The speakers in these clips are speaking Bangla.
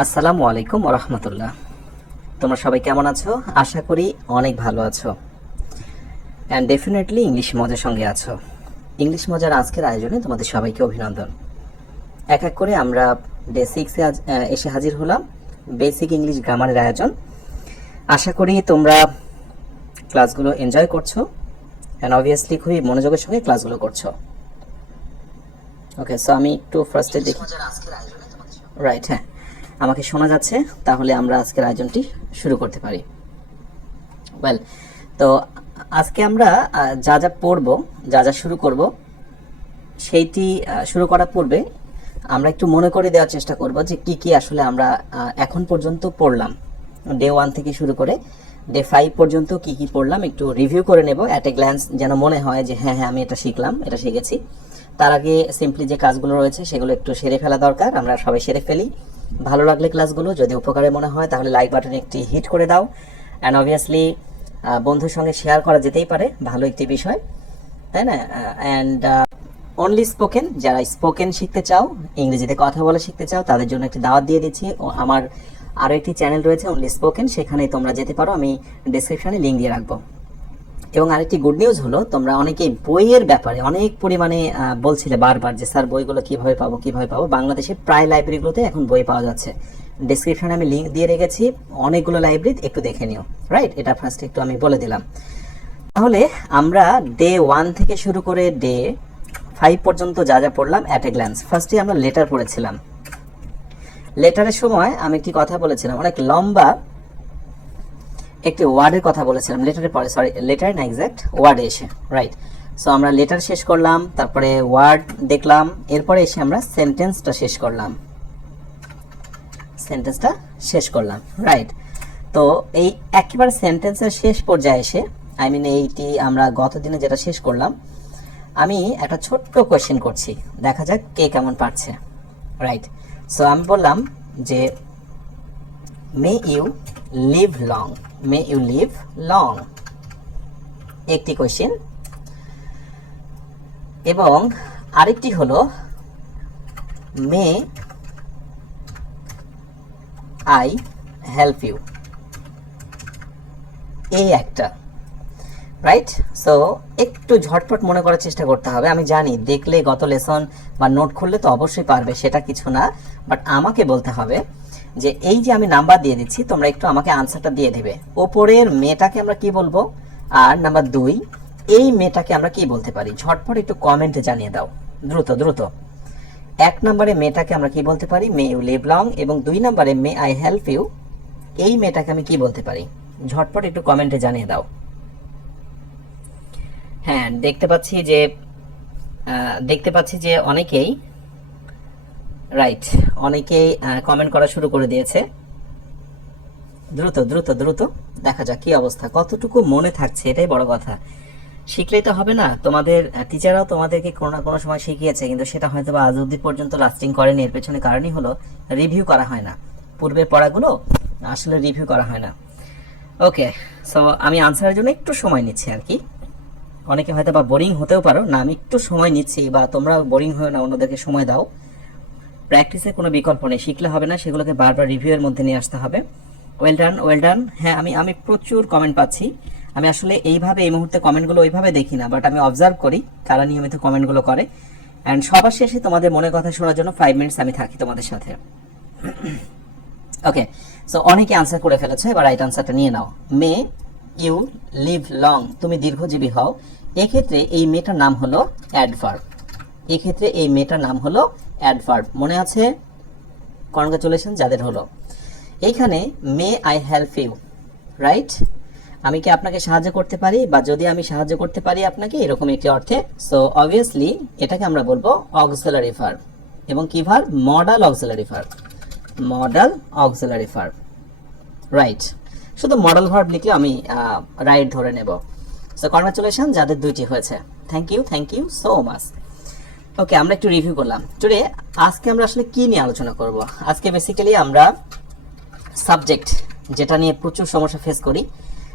আসসালামু আলাইকুম ওয়া রাহমাতুল্লাহ। তোমরা সবাই কেমন আছো? আশা করি অনেক ভালো আছো অ্যান্ড ডেফিনেটলি ইংলিশ মজার সঙ্গে আছো। ইংলিশ মজার আজকের আয়োজনে তোমাদের সবাইকে অভিনন্দন। এক এক করে আমরা ডে 6-এ এসে হাজির হলাম। বেসিক ইংলিশ গ্রামারের আয়োজন। আশা করি তোমরা ক্লাসগুলো এনজয় করছো অ্যান্ড অবভিয়াসলি খুবই মনোযোগের সঙ্গে ক্লাসগুলো করছো। ওকে, সো আমি একটু ফার্স্টে দেখি। রাইট, হ্যাঁ, আমাকে শোনা যাচ্ছে, তাহলে আমরা আজকের আয়োজনটি শুরু করতে পারি। ওয়েল, তো আজকে আমরা যা যা পড়ব, যা যা শুরু করব, সেইটি শুরু করার পূর্বে আমরা একটু মনে করে দেওয়ার চেষ্টা করব যে কি কি আসলে আমরা এখন পর্যন্ত পড়লাম। ডে 1 থেকে শুরু করে ডে 5 পর্যন্ত কি কি পড়লাম একটু রিভিউ করে নেব অ্যাট এ গ্ল্যান্স, যেন মনে হয় যে হ্যাঁ আমি এটা শিখলাম, এটা শিখেছি। তার আগে সিম্পলি যে কাজগুলো রয়েছে সেগুলো একটু সেরে ফেলা দরকার, আমরা সবাই সেরে ফেলি। ভালো লাগলে ক্লাসগুলো যদি উপকারে মনে হয় তাহলে লাইক বাটনে একটি হিট করে দাও অ্যান্ড অবভিয়াসলি বন্ধুর সঙ্গে শেয়ার করা যেতেই পারে, ভালো একটি বিষয়, তাই না? অ্যান্ড অনলি স্পোকেন, যারা স্পোকেন শিখতে চাও, ইংরেজিতে কথা বলা শিখতে চাও, তাদের জন্য একটি দাওয়াত দিয়ে দিচ্ছি। ও আমার আরও একটি চ্যানেল রয়েছে অনলি স্পোকেন, সেখানে তোমরা যেতে পারো, আমি ডিসক্রিপশনে লিঙ্ক দিয়ে রাখবো। এবং আরেকটি গুড নিউজ হলো, তোমরা অনেকেই বইয়ের ব্যাপারে অনেক পরিমাণে বলছিলে বারবার যে স্যার বইগুলো কিভাবে পাবো। বাংলাদেশের প্রায় লাইব্রেরিগুলোতে এখন বই পাওয়া যাচ্ছে। ডেসক্রিপশনে আমি লিঙ্ক দিয়ে রেখেছি অনেকগুলো লাইব্রেরি, একটু দেখে নিও। রাইট, এটা ফার্স্ট একটু আমি বলে দিলাম। তাহলে আমরা ডে 1 থেকে শুরু করে ডে 5 পর্যন্ত যা যা পড়লাম অ্যাট এ গ্ল্যান্স। ফার্স্টে আমরা লেটার পড়েছিলাম। লেটারের সময় আমি একটি কথা বলেছিলাম, অনেক লম্বা একটি ওয়ার্ডের কথা বলেছিলাম লেটারের পরে, সরি লেটার না, এক্সাক্ট ওয়ার্ডে এসে। রাইট, সো আমরা লেটার শেষ করলাম, তারপরে ওয়ার্ড দেখলাম, এরপরে এসে আমরা সেন্টেন্সটা শেষ করলাম। রাইট, তো এই একেবারে সেন্টেন্সের শেষ পর্যায়ে এসে, আই মিন এইটি আমরা গত দিনে যেটা শেষ করলাম, আমি একটা ছোট্ট কোয়েশ্চেন করছি, দেখা যাক কে কেমন পারছে। রাইট, সো আমি বললাম যে মে ইউ লিভ লং, একটি কোয়েশ্চেন। এবং আরেকটি হলো মে আই হেল্প ইউ, এই একটা। রাইট, সো একটু ঝটপট মনে করার চেষ্টা করতে হবে। আমি জানি দেখলে গত লেসন বা নোট খুললে তো অবশ্যই পারবে, সেটা কিছু না, বাট আমাকে বলতে হবে যে এই যে আমি নাম্বার দিয়ে দিচ্ছি, তোমরা একটু আমাকে আনসারটা দিয়ে দেবে। ওপরের মেয়েটাকে আমরা কি বলবো, আর নাম্বার 2 এই মেয়েটাকে আমরা কি বলতে পারি, ঝটপট একটু কমেন্টে জানিয়ে দাও, দ্রুত। 1 নম্বরে মেয়েটাকে আমরা কি বলতে পারি, মে ইউ লিভ লং, এবং 2 নম্বরে মে আই হেল্প ইউ, এই মেয়েটাকে আমি কি বলতে পারি, ঝটপট একটু কমেন্টে জানিয়ে দাও। হ্যাঁ, দেখতে পাচ্ছি যে অনেকেই কমেন্ট করা শুরু করে দিয়েছে। দ্রুত দেখা যাক কি অবস্থা, কতটুকু মনে থাকছে, এটাই বড় কথা। শিখলেই তো হবে না, তোমাদের টিচাররাও তোমাদেরকে কোনো না কোনো সময় শিখিয়েছে, কিন্তু সেটা হয়তো বা আজ অবধি পর্যন্ত লাস্টিং করেনি। এর পেছনে কারণই হলো রিভিউ করা হয় না, পূর্বের পড়াগুলো আসলে রিভিউ করা হয় না। ওকে, সো আমি আনসারের জন্য একটু সময় নিচ্ছি আর কি। অনেকে হয়তো বা বোরিং হতেও পারো না, আমি একটু সময় নিচ্ছি, বা তোমরা বোরিং হয়ে না, অন্যদেরকে সময় দাও। প্র্যাকটিসের কোনো বিকল্প নেই, শিখলে হবে না, সেগুলোকে বারবার রিভিউয়ের মধ্যে নিয়ে আসতে হবে। Well done. হ্যাঁ, আমি প্রচুর কমেন্ট পাচ্ছি। আমি আসলে এইভাবে এই মুহূর্তে কমেন্টগুলো ওইভাবে দেখি না, বাট আমি অবজার্ভ করি কারা নিয়মিত কমেন্টগুলো করে। অ্যান্ড সবার শেষে তোমাদের মনের কথা শোনার জন্য 5 মিনিটস আমি থাকি তোমাদের সাথে। ওকে, সো অনেকে আনসার করে ফেলেছো, এবার রাইট আনসারটা নিয়ে নাও। মে ইউ লিভ লং, তুমি দীর্ঘজীবী হও। এক্ষেত্রে এই মেয়েটার নাম হলো অ্যাডভার্ব। মনে আছে? কনগ্রাচুলেশন যাদের হলো। এইখানে may I help you, right, আমি কি আপনাকে সাহায্য করতে পারি, বা যদি আমি সাহায্য করতে পারি আপনাকে, এরকম একটি অর্থে। সো অবভিয়াসলি এটাকে আমরা বলবো অক্সিলারি ভার্ব। এবং কি verb? Modal auxiliary verb. Right, শুধু মডেল ভার্ব লিখলে আমি রাইট ধরে নেব। সো কনগ্রাচুলেশন যাদের 2টি হয়েছে, থ্যাংক ইউ সো মাচ। ওকে, আমরা একটু রিভিউ করলাম। টুডে আজকে আমরা আসলে কি নিয়ে আলোচনা করব? আজকে বেসিক্যালি আমরা সাবজেক্ট, যেটা নিয়ে প্রচুর সমস্যা ফেস করি,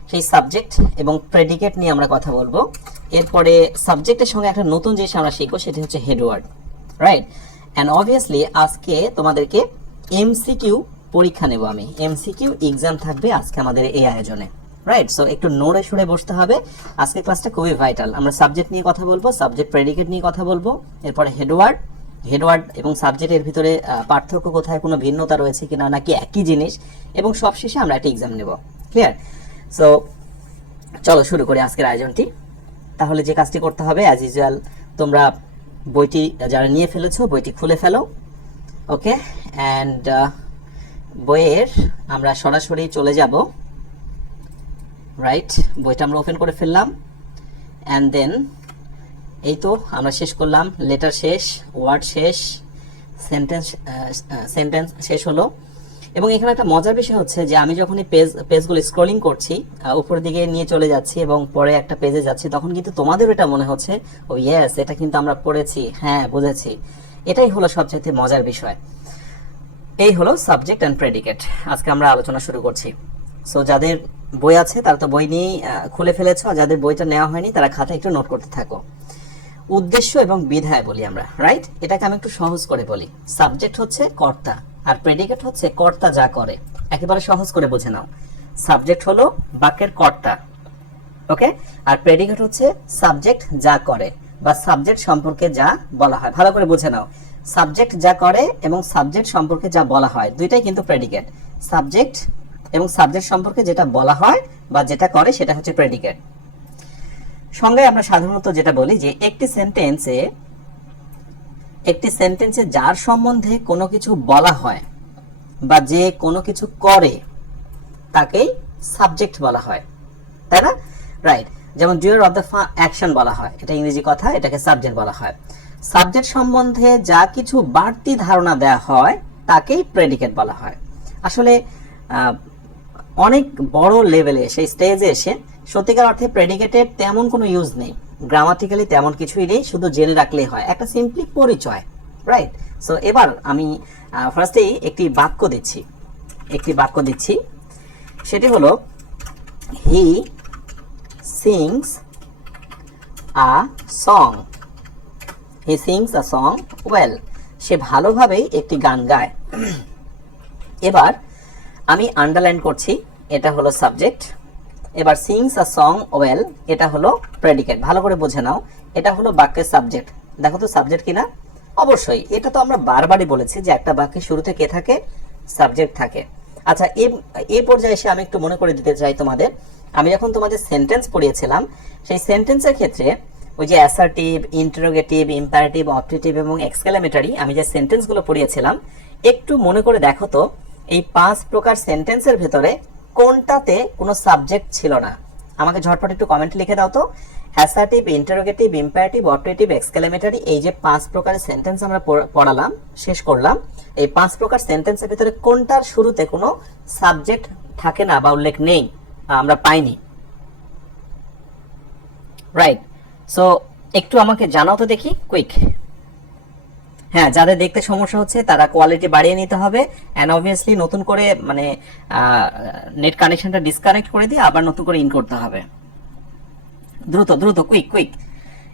সেই সাবজেক্ট এবং প্রেডিকেট নিয়ে আমরা কথা বলবো। এরপরে সাবজেক্টের সঙ্গে একটা নতুন জিনিস আমরা শিখবো, সেটা হচ্ছে head word. Right, and obviously আজকে তোমাদেরকে এমসিকিউ পরীক্ষা নেব আমি, এমসিকিউ এক্সাম থাকবে আজকে আমাদের এই আয়োজনে, রাইট? সো একটু নড়ে সরে বসতে হবে। আজকে ক্লাসটা খুবই ভাইটাল। আমরা সাবজেক্ট নিয়ে কথা বলবো, সাবজেক্ট প্রেডিকেট নিয়ে কথা বলবো, এরপরে হেডওয়ার্ড এবং সাবজেক্টের ভিতরে পার্থক্য কোথায়, কোনো ভিন্নতা রয়েছে কিনা, নাকি একই জিনিস, এবং সবশেষে আমরা একটা এক্সাম নেব। ক্লিয়ার? সো চলো শুরু করি আজকের আয়োজনটি। তাহলে যে কাজটি করতে হবে, অ্যাজ ইউজুয়াল তোমরা বইটি যারা নিয়ে ফেলেছো বইটি খুলে ফেলো, ওকে? অ্যান্ড বইয়ের আমরা সরাসরি চলে যাব, রাইট? বইটা আমরা ওপেন করে ফেললাম, অ্যান্ড দেন এই তো আমরা শেষ করলাম, লেটার শেষ, ওয়ার্ড শেষ, সেন্টেন্স শেষ হলো। এবং এখানে একটা মজার বিষয় হচ্ছে যে আমি যখন এই পেজগুলো স্ক্রলিং করছি, উপরের দিকে নিয়ে চলে যাচ্ছি এবং পরে একটা পেজে যাচ্ছি, তখন কিন্তু তোমাদেরও এটা মনে হচ্ছে ও ইয়েস, এটা কিন্তু আমরা পড়েছি, হ্যাঁ বুঝেছি। এটাই হলো সবচেয়ে মজার বিষয়। এই হলো সাবজেক্ট অ্যান্ড প্রেডিকেট। আজকে আমরা আলোচনা শুরু করছি। সো যাদের বই আছে তারা তো বই নিয়ে খুলে ফেলেছ, আর যাদের বইটা নেওয়া হয়নি তারা খাতা একটু নোট করতে থাকো। উদ্দেশ্য এবং বিধায় বলি আমরা, রাইট? এটাকে আমি একটু সহজ করে বলি। সাবজেক্ট হচ্ছে কর্তা, আর প্রেডিকেট হচ্ছে কর্তা যা করে। একেবারে সহজ করে বুঝে নাও, সাবজেক্ট হলো বাক্যের কর্তা, ওকে? আর প্রেডিকেট হচ্ছে সাবজেক্ট যা করে বা সাবজেক্ট সম্পর্কে যা বলা হয়। ভালো করে বুঝে নাও, সাবজেক্ট যা করে এবং সাবজেক্ট সম্পর্কে যা বলা হয়, দুইটাই কিন্তু প্রেডিকেট। সাবজেক্ট এবং সাবজেক্ট সম্পর্কে যেটা বলা হয় বা যেটা করে সেটা হচ্ছে প্রেডিকেট। সংজ্ঞায় আমরা সাধারণত যেটা বলি যে একটি সেন্টেন্সে যার সম্বন্ধে কোনো কিছু বলা হয় বা যে কোনো কিছু করে তাকেই সাবজেক্ট বলা হয়, তাই না? রাইট। যেমন ডুয়ার অফ দ্য অ্যাকশন বলা হয়, এটা ইংরেজি কথা, এটাকে সাবজেক্ট বলা হয়। সাবজেক্ট সম্বন্ধে যা কিছু বাড়তি ধারণা দেওয়া হয় তাকেই প্রেডিকেট বলা হয়। আসলে অনেক বড় লেভেলে সেই স্টেজে এসে সত্যিকার অর্থে প্রেডিকেটের তেমন কোনো ইউজ নেই, গ্রামাটিক্যালি তেমন কিছুই নেই, শুধু জেনে রাখলেই হয়, একটা সিম্পলি পরিচয়, রাইট? সো এবার আমি ফার্স্টেই একটি বাক্য দিচ্ছি, সেটি হলো he sings a song. He sings a song well. সে ভালোভাবেই একটি গান গায়। এবার আমি আন্ডারলাইন করছি, এটা হলো সাবজেক্ট। এবার সিংস আ সং ওয়েল, এটা হলো প্রেডিকেট। ভালো করে বুঝে নাও, এটা হলো বাক্যের সাবজেক্ট। দেখো তো সাবজেক্ট কিনা? অবশ্যই। এটা তো আমরা বারবারই বলেছি যে একটা বাক্যের শুরুতে কে থাকে? সাবজেক্ট থাকে। আচ্ছা, এই পর্যায়ে এসে আমি একটু মনে করে দিতে চাই তোমাদের, আমি যখন তোমাদের সেন্টেন্স পড়িয়েছিলাম, সেই সেন্টেন্সের ক্ষেত্রে ওই যে অ্যাসার্টিভ, ইন্টারোগেটিভ, ইম্পারেটিভ, অবজেক্টিভ এবং এক্সক্লেমেটরি, আমি যে সেন্টেন্সগুলো পড়িয়েছিলাম, একটু মনে করে দেখো তো এই 5 প্রকার সেন্টেন্সের ভেতরে কোনটাতে কোনো সাবজেক্ট ছিল না? আমাকে ঝটপট একটু কমেন্টে লিখে দাও তো। Assertive, interrogative, imperative, objective, exclamatory, এই যে 5 প্রকারের সেন্টেন্স আমরা পড়ালাম, শেষ করলাম, এই 5 প্রকার সেন্টেন্সের ভিতরে কোনটার শুরুতে কোনো সাবজেক্ট থাকে না বা উল্লেখ নেই, আমরা পাইনি? রাইট। সো একটু আমাকে জানাও তো দেখি, কুইক। হ্যাঁ, যাদের দেখতে সমস্যা হচ্ছে তারা কোয়ালিটি বাড়িয়ে নিতে হবে, এন্ড অবভিয়াসলি নতুন করে মানে নেট কানেকশনটা ডিসকানেক্ট করে দিয়ে আবার নতুন করে ইন করতে হবে। দ্রুত দ্রুত, quick.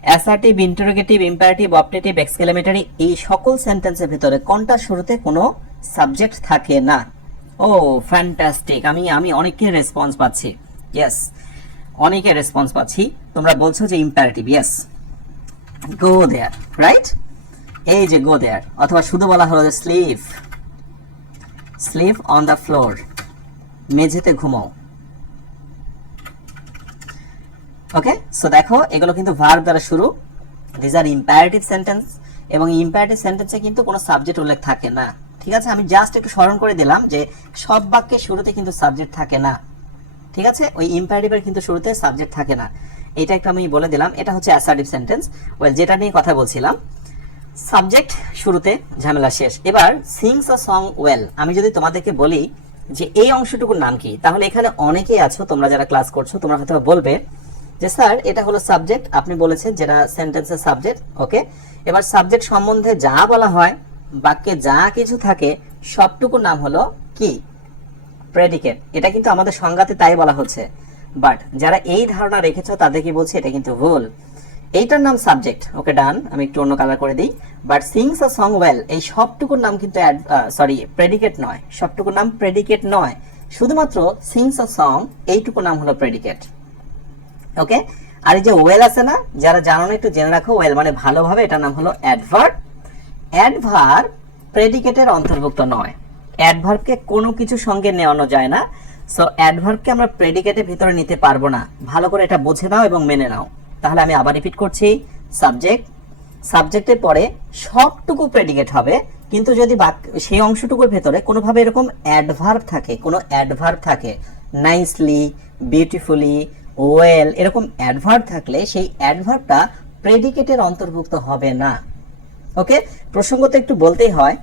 Assertive, interrogative, imperative, objective, exclamatory, এই সকল সেন্টেন্সের ভিতরে কোনটার শুরুতে কোনো সাবজেক্ট থাকে না? ও ফ্যান্টাস্টিক, আমি অনেকের রেসপন্স পাচ্ছি। ইয়েস, অনেকের রেসপন্স পাচ্ছি। তোমরা বলছো যে ইম্পারেটিভ। ইয়েস, গো দেয়ার, রাইট? এই যে গো দেয়ার, অথবা শুধু বলা হলো যে স্লিপ অন দ্য ফ্লোর, মেঝেতে ঘুমাও। ওকে, সো দেখো এগুলো কিন্তু ভার্ব দ্বারা শুরু, দিস আর ইম্পারেটিভ সেন্টেন্স, এবং ইম্পারেটিভ সেন্টেন্সে কিন্তু কোনো সাবজেক্ট উল্লেখ থাকে না। ঠিক আছে, আমি জাস্ট একটু স্মরণ করে দিলাম যে সব বাক্যের শুরুতে কিন্তু সাবজেক্ট থাকে না। ঠিক আছে, ওই ইম্পারেটিভের কিন্তু শুরুতে সাবজেক্ট থাকে না, এটা একটা আমি বলে দিলাম। এটা হচ্ছে অ্যাসার্টিভ সেন্টেন্স, ওয়েল, যেটা নিয়ে কথা বলছিলাম। সাবজেক্ট শুরুতে, ঝামেলা শেষ। এবার সিংস আ সং ওয়েল, আমি যদি তোমাদেরকে বলি যে এই অংশটুকুর নাম কি, তাহলে এখানে অনেকেই আছো তোমরা যারা ক্লাস করছো, তোমরা হয়তো বলবে যে স্যার এটা হলো সাবজেক্ট, আপনি বলেছেন যেটা সেন্টেন্সের সাবজেক্ট। ওকে, এবার সাবজেক্ট সম্বন্ধে যা বলা হয়, বাক্যে যা কিছু থাকে, সবটুকুর নাম হলো কি? প্রেডিকেট। এটা কিন্তু আমাদের সংজ্ঞাতে তাই বলা হচ্ছে, বাট যারা এই ধারণা রেখেছো তাদেরকে বলছি এটা কিন্তু ভুল। এইটার নাম সাবজেক্ট, ওকে ডান, আমি একটু অন্য কালার করে দিই। But sings a song well, এই সবটুকুর নাম কিন্তু প্রেডিকেট নয়, সবটুকুর নাম প্রেডিকেট নয়, শুধুমাত্র সিংস আ সং এইটুকু নাম হলো প্রেডিকেট। ওকে, আর এই যে ওয়েল আছে না, যারা জানো না একটু জেনে রাখো, ওয়েল মানে ভালোভাবে, এটার নাম হলো অ্যাডভার্ব। অ্যাডভার্ব প্রেডিকেটের অন্তর্ভুক্ত নয়, অ্যাডভার্বকে কোনো কিছু সঙ্গে নেওয়ানো যায় না। সো অ্যাডভার্বকে আমরা প্রেডিকেটের ভিতরে নিতে পারবো না, ভালো করে এটা বুঝে নাও এবং মেনে নাও। তাহলে আমি আবার রিপিট করছি, সাবজেক্ট, সাবজেক্টের পরে সবটুকু প্রেডিকেট হবে, কিন্তু যদি সেই অংশটুকুর ভেতরে কোনোভাবে এরকম অ্যাডভার্ব থাকে, কোনো অ্যাডভার্ব থাকে, নাইসলি, বিউটিফুলি, ওয়েল, এরকম অ্যাডভার্ব থাকলে সেই অ্যাডভার্বটা প্রেডিকেটের অন্তর্ভুক্ত হবে না। ওকে, প্রসঙ্গত একটু বলতেই হয়,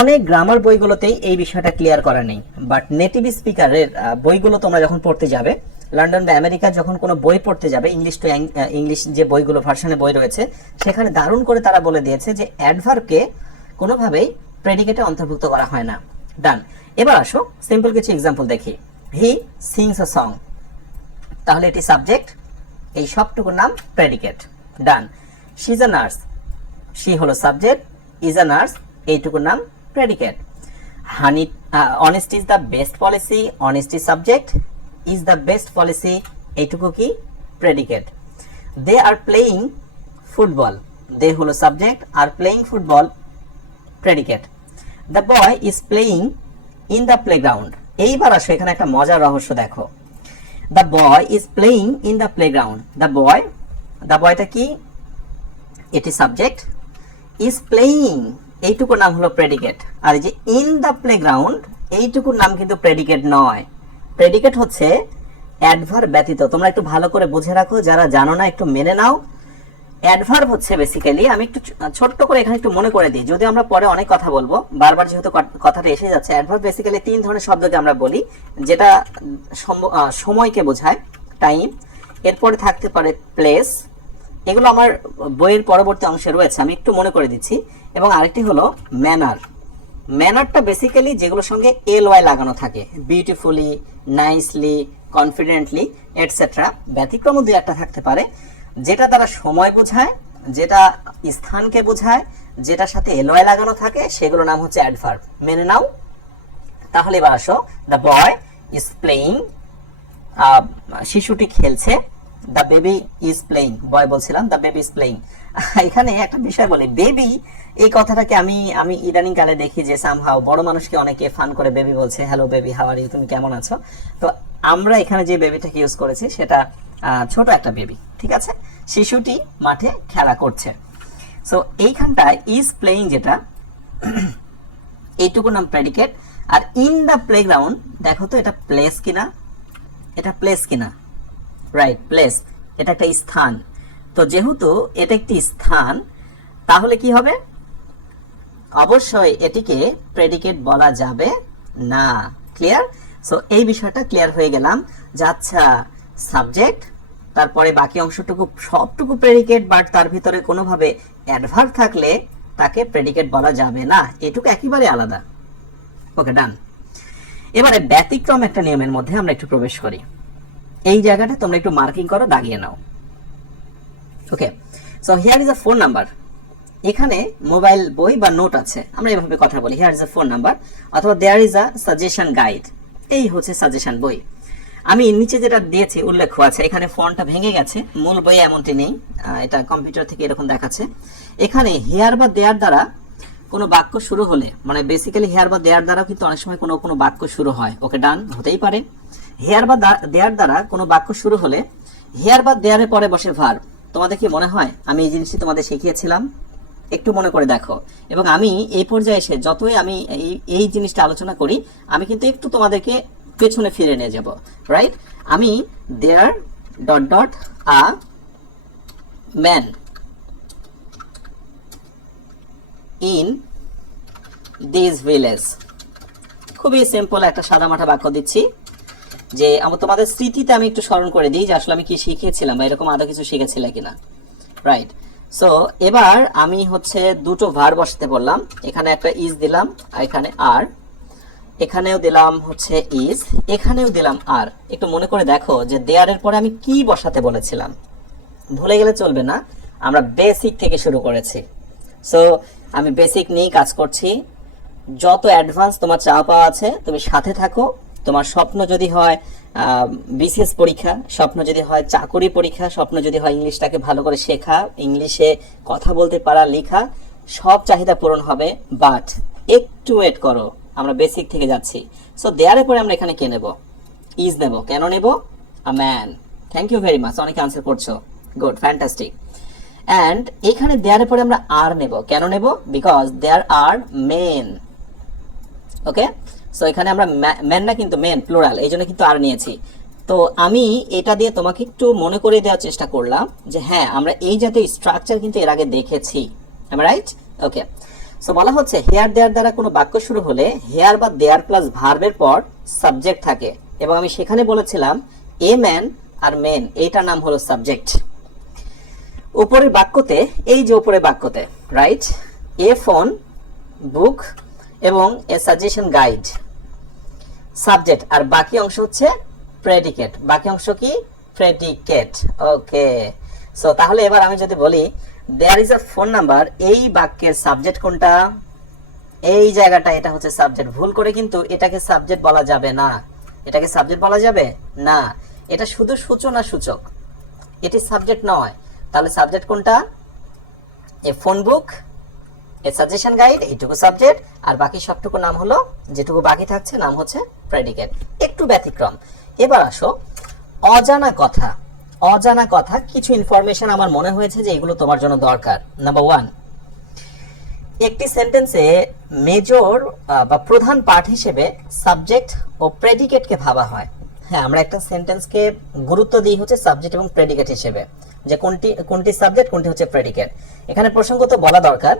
অনেক গ্রামার বইগুলোতেই এই বিষয়টা ক্লিয়ার করা নেই, বাট নেটিভ স্পিকারের বইগুলো তোমরা যখন পড়তে যাবে, লন্ডন বা আমেরিকা যখন কোনো বই পড়তে যাবে, ইংলিশ টু ইংলিশ যে বইগুলো, ভার্সনে বই রয়েছে, সেখানে দারুণ করে তারা বলে দিয়েছে যে অ্যাডভার্বকে কোনোভাবেই প্রেডিকেটে অন্তর্ভুক্ত করা হয় না। ডান। এবার আসো সিম্পল কিছু এক্সাম্পল দেখি। হি সিংস আ সং, তাহলে এটি সাবজেক্ট, এই সবটুকুর নাম predicate. Done. She is a nurse, she হলো সাবজেক্ট, ইজ আ নার্স এইটুকুর নাম predicate. Honey honesty is the best policy, honesty subject, is the best policy এইটুকু কি predicate. They are playing football, they হলো subject, are playing football predicate. The boy is playing in the playground, এইবার আসো এখানে একটা মজার রহস্য দেখো। The boy is playing in the playground, the boy, the বয়টা কি, এটি সাবজেক্ট, ইজ প্লেয়িং এইটুকুর নাম হলো প্রেডিকেট, আর এই যে ইন দ্য প্লেগ্রাউন্ড এইটুকুর নাম কিন্তু প্রেডিকেট নয়। প্রেডিকেট হচ্ছে অ্যাডভার্ব ব্যতীত, তোমরা একটু ভালো করে বুঝে রাখো, যারা জানো না একটু মেনে নাও। অ্যাডভার্ব হচ্ছে বেসিক্যালি, আমি একটু ছোট্ট করে এখানে একটু মনে করে দিই, যদি আমরা পরে অনেক কথা বলবো, বারবার যেহেতু কথাটা এসে যাচ্ছে। অ্যাডভার্ব বেসিক্যালি তিন ধরনের শব্দকে আমরা বলি, যেটা সময়কে বোঝায়, টাইম, এরপরে থাকতে পারে প্লেস, এগুলো আমার বইয়ের পরবর্তী অংশে রয়েছে, আমি একটু মনে করে দিচ্ছি। এবং আরেকটি হলো ম্যানার। ম্যানারটা বেসিক্যালি যেগুলোর সঙ্গে এল ওয়াই লাগানো থাকে, বিউটিফুলি, নাইসলি, কনফিডেন্টলি এটসেট্রা। ব্যতিক্রম দুই একটা থাকতে পারে, যেটা দ্বারা সময় বোঝায়, যেটা স্থানকে বোঝায়, যেটার সাথে এল ওয়াই লাগানো থাকে, সেগুলোর নাম হচ্ছে অ্যাডভার্ব। মেনে নাও। তাহলে এবার আসো, দ্য বয় ইজ প্লেয়িং, শিশুটি খেলছে, দ্য বেবি ইজ প্লেইং, বয় বলছিলাম, দ্য বেবি ইজ প্লেইং। এখানে একটা বিষয় বলি, বেবি এই কথাটাকে আমি ইদানিং কালে দেখি যে সামহাও বড় মানুষকে অনেকে ফান করে বেবি বলছে, hello baby, how are you, তুমি কেমন আছো। তো আমরা এখানে যে বেবিটাকে ইউজ করেছি সেটা ছোট একটা বেবি, ঠিক আছে। শিশুটি মাঠে খেলা করছে। সো এইখানটায় ইজ প্লেইং যেটা, এইটুকু নাম প্রেডিকেট। আর ইন দ্য প্লেগ্রাউন্ড, দেখো তো এটা প্লেস কিনা, এটা প্লেস কিনা, রাইট, প্লেস, এটা একটা স্থান। তো যেহেতু এটা একটি স্থান, তাহলে কি হবে, অবশ্যই এটিকে প্রেডিকেট বলা যাবে না। ক্লিয়ার? সো এই বিষয়টা ক্লিয়ার হয়ে গেলাম যে আচ্ছা, সাবজেক্ট, তারপরে বাকি অংশটুকু সবটুকু প্রেডিকেট, বাট তার ভিতরে কোনোভাবে অ্যাডভার্ব থাকলে তাকে প্রেডিকেট বলা যাবে না, এটুকু একেবারে আলাদা। ওকে, ডান। এবারে ব্যতিক্রম একটা নিয়মের মধ্যে আমরা একটু প্রবেশ করি। এই জায়গাটা তোমরা একটু মার্কিং করো, দাগিয়ে নাও। Okay, so here is a phone number. এখানে মোবাইল বই বা নোট আছে, আমরা এভাবে কথা বলি, here is a phone number, অথবা there is a suggestion guide, এই হচ্ছে সাজেশন বই। আমি নিচে যেটা দিয়েছি উল্লেখ আছে, এখানে ফন্টটা ভেঙে গেছে, মূল বইয়ে এমনটি নেই, এটা কম্পিউটার থেকে এরকম দেখাচ্ছে। এখানে হিয়ার বা দেয়ার দ্বারা কোনো বাক্য শুরু হলে, মানে বেসিক্যালি হেয়ার বা দেয়ার দ্বারা কিন্তু অনেক সময় কোনো বাক্য শুরু হয়। ওকে, ডান, হতেই পারে। হেয়ার বা দেয়ার দ্বারা কোনো বাক্য শুরু হলে হেয়ার বা দেয়ারের পরে বসে ভার্ব। তোমাদের কি মনে হয় আমি এই জিনিসটি তোমাদের শিখিয়েছিলাম? একটু মনে করে দেখো। এবং আমি এই পর্যায়ে এসে যতই আমি এই জিনিসটা আলোচনা করি, আমি কিন্তু একটু তোমাদেরকে পেছনে ফিরে নিয়ে যাব, রাইট। আমি there dot dot a man in this village, খুবই সিম্পল একটা সাদামাটা বাক্য দিচ্ছি, যে তোমাদের স্মৃতিতে আমি একটু স্মরণ করে দিই যে আসলে আমি কি শিখিয়েছিলাম বা এরকম আদৌ কিছু শিখেছিলে কিনা, রাইট। সো এবার আমি হচ্ছে দুটো ভার্ব বসাতে বললাম, এখানে একটা ইজ দিলাম, আর এখানে আর, এখানেও দিলাম হচ্ছে ইজ, এখানেও দিলাম আর। একটু মনে করে দেখো যে দেয়ারের পরে আমি কি বসাতে বলেছিলাম। ভুলে গেলে চলবে না, আমরা বেসিক থেকে শুরু করেছি। সো আমি বেসিক নিয়ে কাজ করছি। যত অ্যাডভান্স তোমার চাওয়া পাওয়া আছে তুমি সাথে থাকো। তোমার স্বপ্ন যদি হয় বিসিএস পরীক্ষা, স্বপ্ন যদি হয় চাকরি পরীক্ষা, স্বপ্ন যদি হয় ইংলিশটাকে ভালো করে শেখা, ইংলিশে কথা বলতে পারা, লেখা, সব চাহিদা পূরণ হবে। বাট একটু ওয়েট করো, আমরা বেসিক থেকে যাচ্ছি। সো দেয়ারের পরে আমরা এখানে কে নেব? ইজ নেব। কেন নেব? A man. Thank you very much, অনেকে আনসার করছো, গুড, ফ্যান্টাস্টিক। অ্যান্ড এখানে দেয়ারের পরে আমরা আর নেব। কেন নেব? Because there are men. Okay, so এখানে আমরা ম্যান না কিন্তু মেন প্লুরাল, এই জন্য কিন্তু আর নিয়েছি। তো আমি এটা দিয়ে তোমাকে একটু মনে করে দেওয়ার চেষ্টা করলাম যে হ্যাঁ আমরা এই জাতীয় স্ট্রাকচার কিন্তু এর আগে দেখেছি, রাইট? ওকে, সো বলা হচ্ছে হেয়ার দেয়ার দ্বারা কোনো বাক্য শুরু হলে হেয়ার বা দেয়ার প্লাস ভার্বের পর সাবজেক্ট থাকে, এবং আমি সেখানে বলেছিলাম এ ম্যান আর মেন এইটার নাম হলো সাবজেক্ট। উপরের বাক্যতে, এই যে উপরের বাক্যতে, রাইট, এ ফোন, বুক এবং এ সাজেশন গাইড সাবজেক্ট, আর বাকি অংশ হচ্ছে প্রেডিকেট। বাকি অংশ কি? প্রেডিকেট। ওকে, সো তাহলে এবার আমি যদি বলি there is a phone number, এই বাক্যের সাবজেক্ট কোনটা? এই জায়গাটা, এটা হচ্ছে সাবজেক্ট। ভুল করে কিন্তু এটাকে সাবজেক্ট বলা যাবে না। এটাকে সাবজেক্ট বলা যাবে না, এটা শুধু সূচনা সূচক, এটি সাবজেক্ট নয়। তাহলে সাবজেক্ট কোনটা? এ ফোন বুক, এ সাজেশন গাইড, এইটুকু সাবজেক্ট, আর বাকি সবটুকু নাম হলো, যেটুকু বাকি থাকছে নাম হচ্ছে প্রেডিকেট। একটু ব্যতিক্রম। এবার আসো অজানা কথা। অজানা কথা, কিছু ইনফরমেশন আমার মনে হয়েছে যে এগুলো তোমার জন্য দরকার। নাম্বার 1, একটি সেন্টেন্সে মেজর বা প্রধান পার্ট হিসেবে সাবজেক্ট ও প্রেডিকেটকে ভাবা হয়। হ্যাঁ, আমরা একটা সেন্টেন্সকে গুরুত্ব দিই হচ্ছে সাবজেক্ট এবং প্রেডিকেট হিসেবে, যে কোনটি সাবজেক্ট কোনটি হচ্ছে প্রেডিকেট। এখানে প্রসঙ্গত বলা দরকার,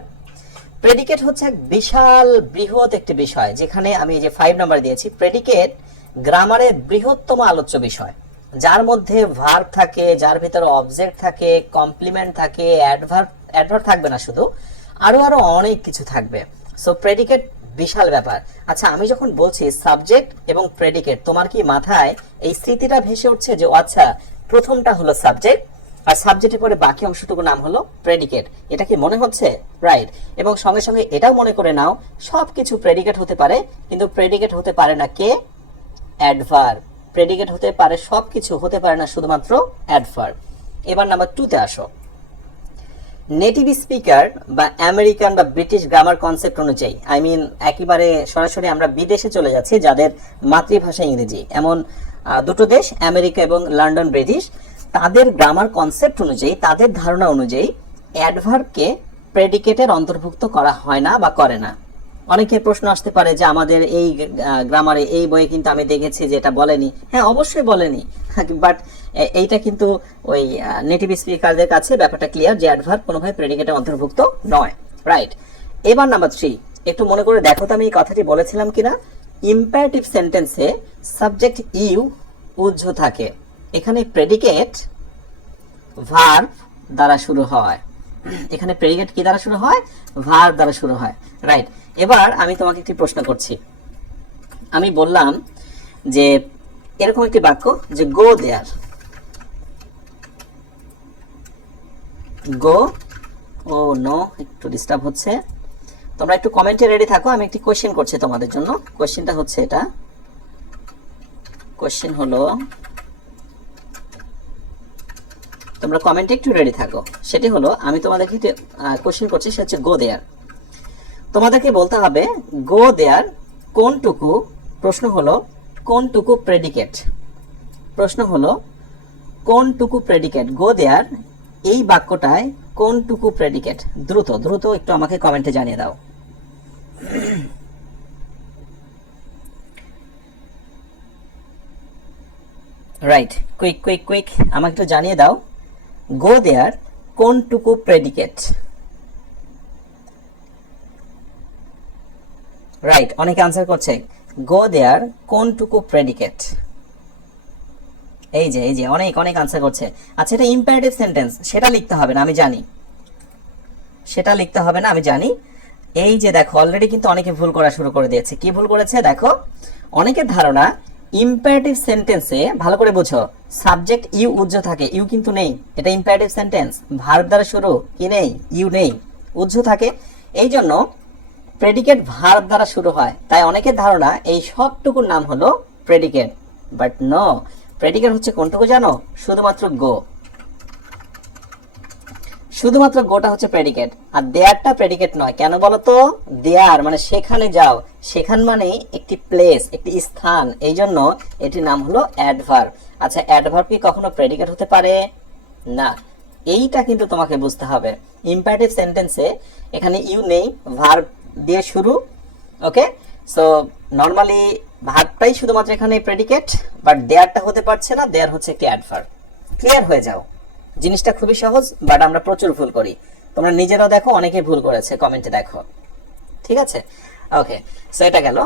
প্রেডিকেট হচ্ছে এক বিশাল বৃহৎ একটি বিষয়, যেখানে আমি এই যে 5 নাম্বার দিয়েছি, প্রেডিকেট গ্রামারের বৃহত্তম আলোচ্য বিষয়, যার মধ্যে ভার্ব থাকে, যার ভিতরে অবজেক্ট থাকে, কমপ্লিমেন্ট থাকে, অ্যাডভার্ব থাকবে না শুধু, আরো অনেক কিছু থাকবে। সো প্রেডিকেট বিশাল ব্যাপার। আচ্ছা, আমি যখন বলছি সাবজেক্ট এবং প্রেডিকেট, তোমার কি মাথায় এই স্মৃতিটা ভেসে উঠছে যে আচ্ছা প্রথমটা হলো সাবজেক্ট আর সাবজেক্টের পরে বাকি অংশটুকু নাম হলো প্রেডিকেট? এটা কি মনে হচ্ছে? রাইট। এবং সঙ্গে সঙ্গে এটাও মনে করে নাও সবকিছু প্রেডিকেট হতে পারে, কিন্তু প্রেডিকেট হতে পারে না কে? অ্যাডভার্ব। প্রেডিকেট হতে পারে সবকিছু, হতে পারে না শুধুমাত্র অ্যাডভার্ব। এবার নাম্বার 2 তে আসো। নেটিভ স্পিকার বা আমেরিকান বা ব্রিটিশ গ্রামার কনসেপ্ট অনুযায়ী, আই মিন একেবারে সরাসরি আমরা বিদেশে চলে যাচ্ছি, যাদের মাতৃভাষা ইংরেজি, এমন দুটো দেশ, আমেরিকা এবং লন্ডন ব্রিটিশ, তাদের গ্রামার কনসেপ্ট অনুযায়ী, তাদের ধারণা অনুযায়ী অ্যাডভার্বকে প্রেডিকেটের অন্তর্ভুক্ত করা হয় না বা করে না। অনেকের প্রশ্ন আসতে পারে যে আমাদের এই গ্রামারে এই বইয়ে কিন্তু আমি দেখেছি যে এটা বলেনি। হ্যাঁ, অবশ্যই বলেনি, বাট এইটা কিন্তু ওই নেটিভ স্পিকারদের কাছে ব্যাপারটা ক্লিয়ার যে অ্যাডভার্ব কোনোভাবে প্রেডিকেটের অন্তর্ভুক্ত নয়, রাইট। এবার নাম্বার 3, একটু মনে করে দেখো তো আমি এই কথাটি বলেছিলাম কিনা। ইম্পারেটিভ সেন্টেন্সে সাবজেক্ট ইউ উজ্জ্ব থাকে, এখানে প্রেডিকেট ভার্ব দ্বারা শুরু হয়। এখানে প্রেডিকেট কি দ্বারা শুরু হয়? ভার্ব দ্বারা শুরু হয়, রাইট। এবার আমি তোমাকে একটি প্রশ্ন করছি। আমি বললাম যে এরকম একটি বাক্য যে গো দেয়ার, গো, ও নো, একটু ডিস্টার্ব হচ্ছে, তোমরা একটু কমেন্টে রেডি থাকো, আমি একটি কোশ্চেন করছি তোমাদের জন্য। কোশ্চেনটা হচ্ছে এটা, কোশ্চেন হলো, তোমরা কমেন্টে একটু রেডি থাকো। সেটি হলো, আমি তোমাদেরকে কোশ্চেন করছি, সেটা হচ্ছে গো দেয়ার। তোমাদেরকে বলতে হবে গো দেয়ার কোনটুকু, প্রশ্ন হলো কোনটুকু প্রেডিকেট, প্রশ্ন হলো কোনটুকু প্রেডিকেট, গো দেয়ার এই বাক্যটায় কোনটুকু প্রেডিকেট। দ্রুত দ্রুত একটু আমাকে কমেন্টে জানিয়ে দাও। রাইট, কুইক কুইক কুইক আমাকে একটু জানিয়ে দাও, গো দেয়ার কোনটুকু প্রেডিকেট। রাইট, অনেকে আনসার করছে গো দেয়ার কোনটুকু প্রেডিকেট। এই যে অনেক আনসার করছে। আচ্ছা, এটা ইম্পারেটিভ সেন্টেন্স, সেটা লিখতে হবে না আমি জানি, সেটা লিখতে হবে না আমি জানি। এই যে দেখো অলরেডি কিন্তু অনেকে ভুল করা শুরু করে দিয়েছে। কি ভুল করেছে? দেখো, অনেকের ধারণা ইম্পারেটিভ সেন্টেন্সে, ভালো করে বুঝো, সাবজেক্ট ইউ উজ্জ থাকে, ইউ কিন্তু নেই, এটা ইম্পারেটিভ সেন্টেন্স। ভার্ব দ্বারা শুরু, কি নেই? ইউ নেই, উজ্জ থাকে। এই জন্য প্রেডিকেট ভার্ব দ্বারা শুরু হয়, তাই অনেকের ধারণা এই সবটুকুর নাম হলো প্রেডিকেট, বাট নো। প্রেডিকেট হচ্ছে কোনটুকু জানো? শুধুমাত্র গো, শুধুমাত্র গোটা হচ্ছে প্রেডিকেট, আর দেয়ারটা প্রেডিকেট নয়। কেন বলো তো? দেয়ার মানে সেখানে যাও, সেখান মানে একটি প্লেস, একটি স্থান, এই জন্য এটির নাম হলো অ্যাডভার্ব। আচ্ছা, অ্যাডভার্ব কি কখনো প্রেডিকেট হতে পারে? না, এইটা কিন্তু তোমাকে বুঝতে হবে। ইম্পারেটিভ সেন্টেন্সে এখানে ইউ নেই, ভার্ব দিয়ে শুরু। ওকে, সো নর্মালি ভার্বটাই শুধুমাত্র এখানে প্রেডিকেট, বাট দেয়ারটা হতে পারছে না, দেয়ার হচ্ছে একটি অ্যাডভার্ব। ক্লিয়ার হয়ে যাও, জিনিসটা খুবই সহজ, বাট আমরা প্রচুর ভুল করি। তোমরা নিজেরাও দেখো, অনেকে ভুল করেছে, কমেন্টে দেখো। ঠিক আছে, ওকে, সো এটা গেল।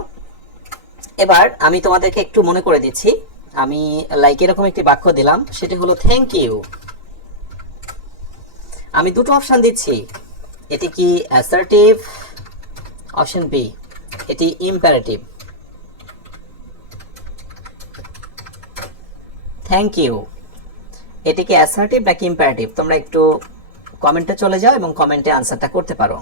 এবার আমি তোমাদেরকে একটু মনে করে দিচ্ছি। আমি লাইক এরকম একটি বাক্য দিলাম, সেটি হলো থ্যাংক ইউ। আমি দুটো অপশন দিচ্ছি, এটি কি অ্যাসার্টিভ? অপশন বি, এটি ইম্পারেটিভ। থ্যাংক ইউ, এটি কি অ্যাসার্টিভ নাকি ইম্পারেটিভ? তোমরা একটু কমেন্টে চলে যাও এবং কমেন্টে আনসারটা করতে পারো।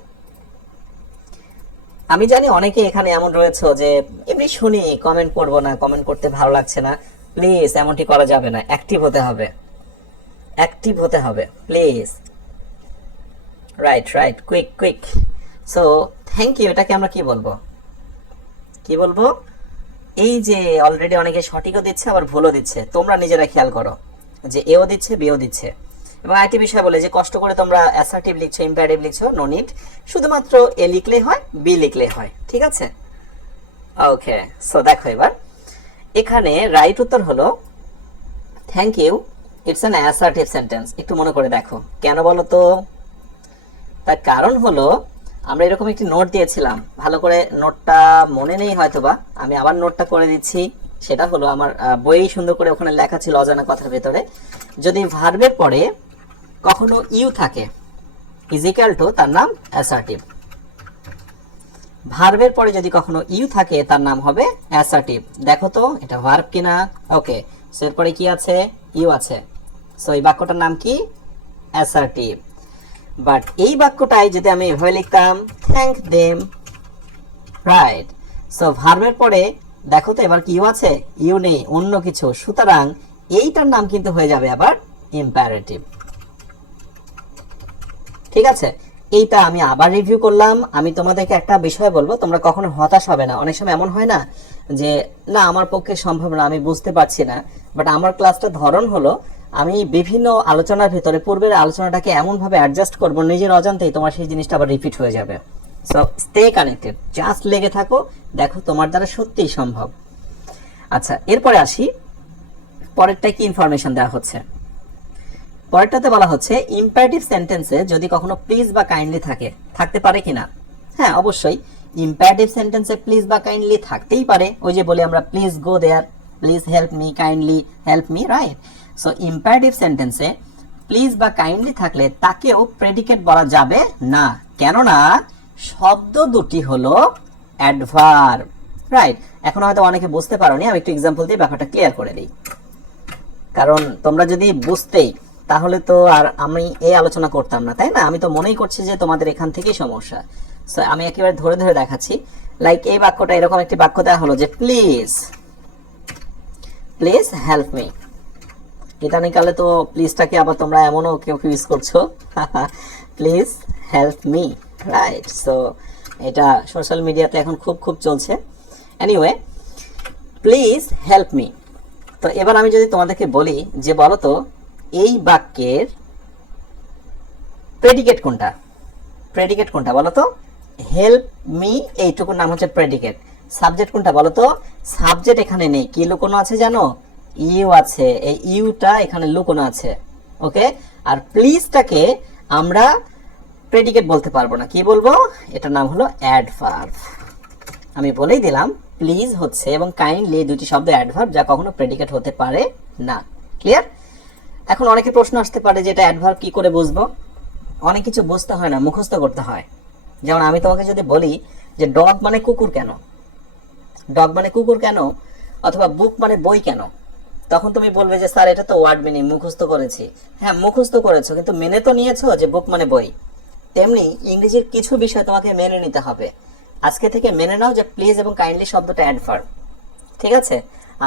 আমি জানি অনেকে এখানে এমন রয়েছে যে এমনি শুনি, কমেন্ট করব না, কমেন্ট করতে ভালো লাগছে না। প্লিজ, এমনটি করা যাবে না, অ্যাক্টিভ হতে হবে, অ্যাক্টিভ হতে হবে please. Right right, quick quick. So thank you, এটাকে আমরা কি বলবো? কি বলবো? এই যে অলরেডি অনেকে সঠিকও দিচ্ছে আবার ভুলও দিচ্ছে, তোমরা নিজেরা খেয়াল করো যে এও দিচ্ছে, বিও দিচ্ছে। এবং আরেকটি বিষয় বলে যে কষ্ট করে তোমরা অ্যাসার্টিভ লিখছো, ইম্পারেটিভ লিখছো, নো নিড, শুধুমাত্র এ লিখলেই হয়, বি লিখলেই হয়। ঠিক আছে, ওকে। সো দেখো এবার এখানে রাইট উত্তর হলো thank you, it's an assertive sentence. একটু মনে করে দেখো, কেন বলো তো? তার কারণ হলো আমরা এরকম একটি নোট দিয়েছিলাম, ভালো করে নোটটা মনে নেই হয়তোবা, আমি আবার নোটটা করে দিচ্ছি। সেটা হলো আমার বইয়ে সুন্দর করে ওখানে লেখা ছিল অজানা কথার ভেতরে, যদি ভার্বের পরে কখনো ইউ থাকে ইজ ইকুয়াল টু তার নাম অ্যাসার্টিভ। ভার্বের পরে যদি কখনো ইউ থাকে তার নাম হবে অ্যাসার্টিভ। দেখো তো এটা ভার্ব কিনা? ওকে, সো এরপরে কি আছে? ইউ আছে। সো এই বাক্যটার নাম কি? অ্যাসার্টিভ। বাট এই বাক্যটাই যদি আমি এভাবে লিখতাম থ্যাংক দেম, রাইট। সো ভার্বের পরে দেখো তো এবার কি ইউ আছে? ইউ নেই, অন্য কিছু, সুতরাং এইটার নাম কিন্তু হয়ে যাবে আবার ইম্পারেটিভ। ঠিক আছে, এইটা আমি আবার রিভিউ করলাম। আমি তোমাদেরকে একটা বিষয় বলবো, তোমরা কখনো হতাশ হবে না। অনেক সময় এমন হয় না যে না আমার পক্ষে সম্ভব না, আমি বুঝতে পারছি না, বাট আমার ক্লাসটা ধরন হলো আমি বিভিন্ন আলোচনার ভিতরে পূর্বের আলোচনাটাকে এমন ভাবে অ্যাডজাস্ট করব নিজের অজান্তেই তোমার সেই জিনিসটা আবার রিপিট হয়ে যাবে। সো স্টে কানেক্টেড, জাস্ট লেগে থাকো, দেখো তোমার দ্বারা সত্যিই সম্ভব। আচ্ছা, এরপরে আসি, পরেরটা কি ইনফরমেশন দেওয়া হচ্ছে। পরেরটাতে বলা হচ্ছে ইম্পারেটিভ সেন্টেন্সে যদি কখনো প্লিজ বা কাইন্ডলি থাকে, থাকতে পারে কিনা? হ্যাঁ, অবশ্যই ইম্পারেটিভ সেন্টেন্সে প্লিজ বা কাইন্ডলি থাকতেই পারে। ওই যে বলি আমরা please go there, please help me, kindly help me, right. So imperative সেন্টেন্সে প্লিজ বা কাইন্ডলি থাকলে তাকেও প্রেডিকেট বলা যাবে না, কেননা শব্দ দুটি হলো অ্যাডভার্ব, রাইট। এখন হয়তো অনেকে বুঝতে পারোনি, আমি একটু এক্সাম্পল দিয়ে ব্যাপারটা ক্লিয়ার করে দিই। কারণ তোমরা যদি বুঝতেই, তাহলে তো আর আমি এই আলোচনা করতাম না, তাই না? আমি তো মনেই করছি যে তোমাদের এখান থেকেই সমস্যা। সো আমি একেবারে ধরে ধরে দেখাচ্ছি। লাইক এই বাক্যটা, এরকম একটি বাক্য দেওয়া হলো যে প্লিজ, প্লিজ হেল্প মি। ইদানিংকালে তো প্লিজটাকে আবার তোমরা এমনও কেউ ইউজ করছো, please help me, right. So এটা সোশ্যাল মিডিয়াতে এখন খুব খুব চলছে। Anyway, please help me. তো এবার আমি যদি তোমাদেরকে বলি যে বলো তো এই বাক্যের প্রেডিকেট কোনটা? প্রেডিকেট কোনটা বলো তো? হেল্প মি এইটুকুর নাম হচ্ছে প্রেডিকেট। সাবজেক্ট কোনটা বলো তো? সাবজেক্ট এখানে নেই, কি লুকোনো আছে জানো? ইউ আছে, এই ইউটা এখানে লুকোনো আছে। ওকে, আর প্লিজটাকে আমরা প্রেডিকেট বলতে পারবো না, কি বলবো? এটার নাম হলো অ্যাডভার্ব। আমি বলেই দিলাম প্লিজ হচ্ছে এবং কাইন্ডলি দুটি শব্দ অ্যাডভার্ব, যা কখনো প্রেডিকেট হতে পারে না। ক্লিয়ার? এখন অনেকে প্রশ্ন আসতে পারে যে এটা অ্যাডভার্ব কি করে বুঝবো? অনেক কিছু বুঝতে হয় না, মুখস্থ করতে হয়। যেমন আমি তোমাকে যদি বলি যে ডগ মানে কুকুর কেন, ডগ মানে কুকুর কেন, অথবা বুক মানে বই কেন, তখন তুমি বলবে যে স্যার এটা তো ওয়ার্ড মিনিং মুখস্থ করেছি। হ্যাঁ মুখস্থ করেছো, কিন্তু মেনে তো নিয়েছো যে বুক মানে বই। তেমনি ইংরেজির কিছু বিষয় তোমাকে মেনে নিতে হবে। আজকে থেকে মেনে নাও যে প্লিজ এবং কাইন্ডলি শব্দটা অ্যাডভার্ব, ঠিক আছে?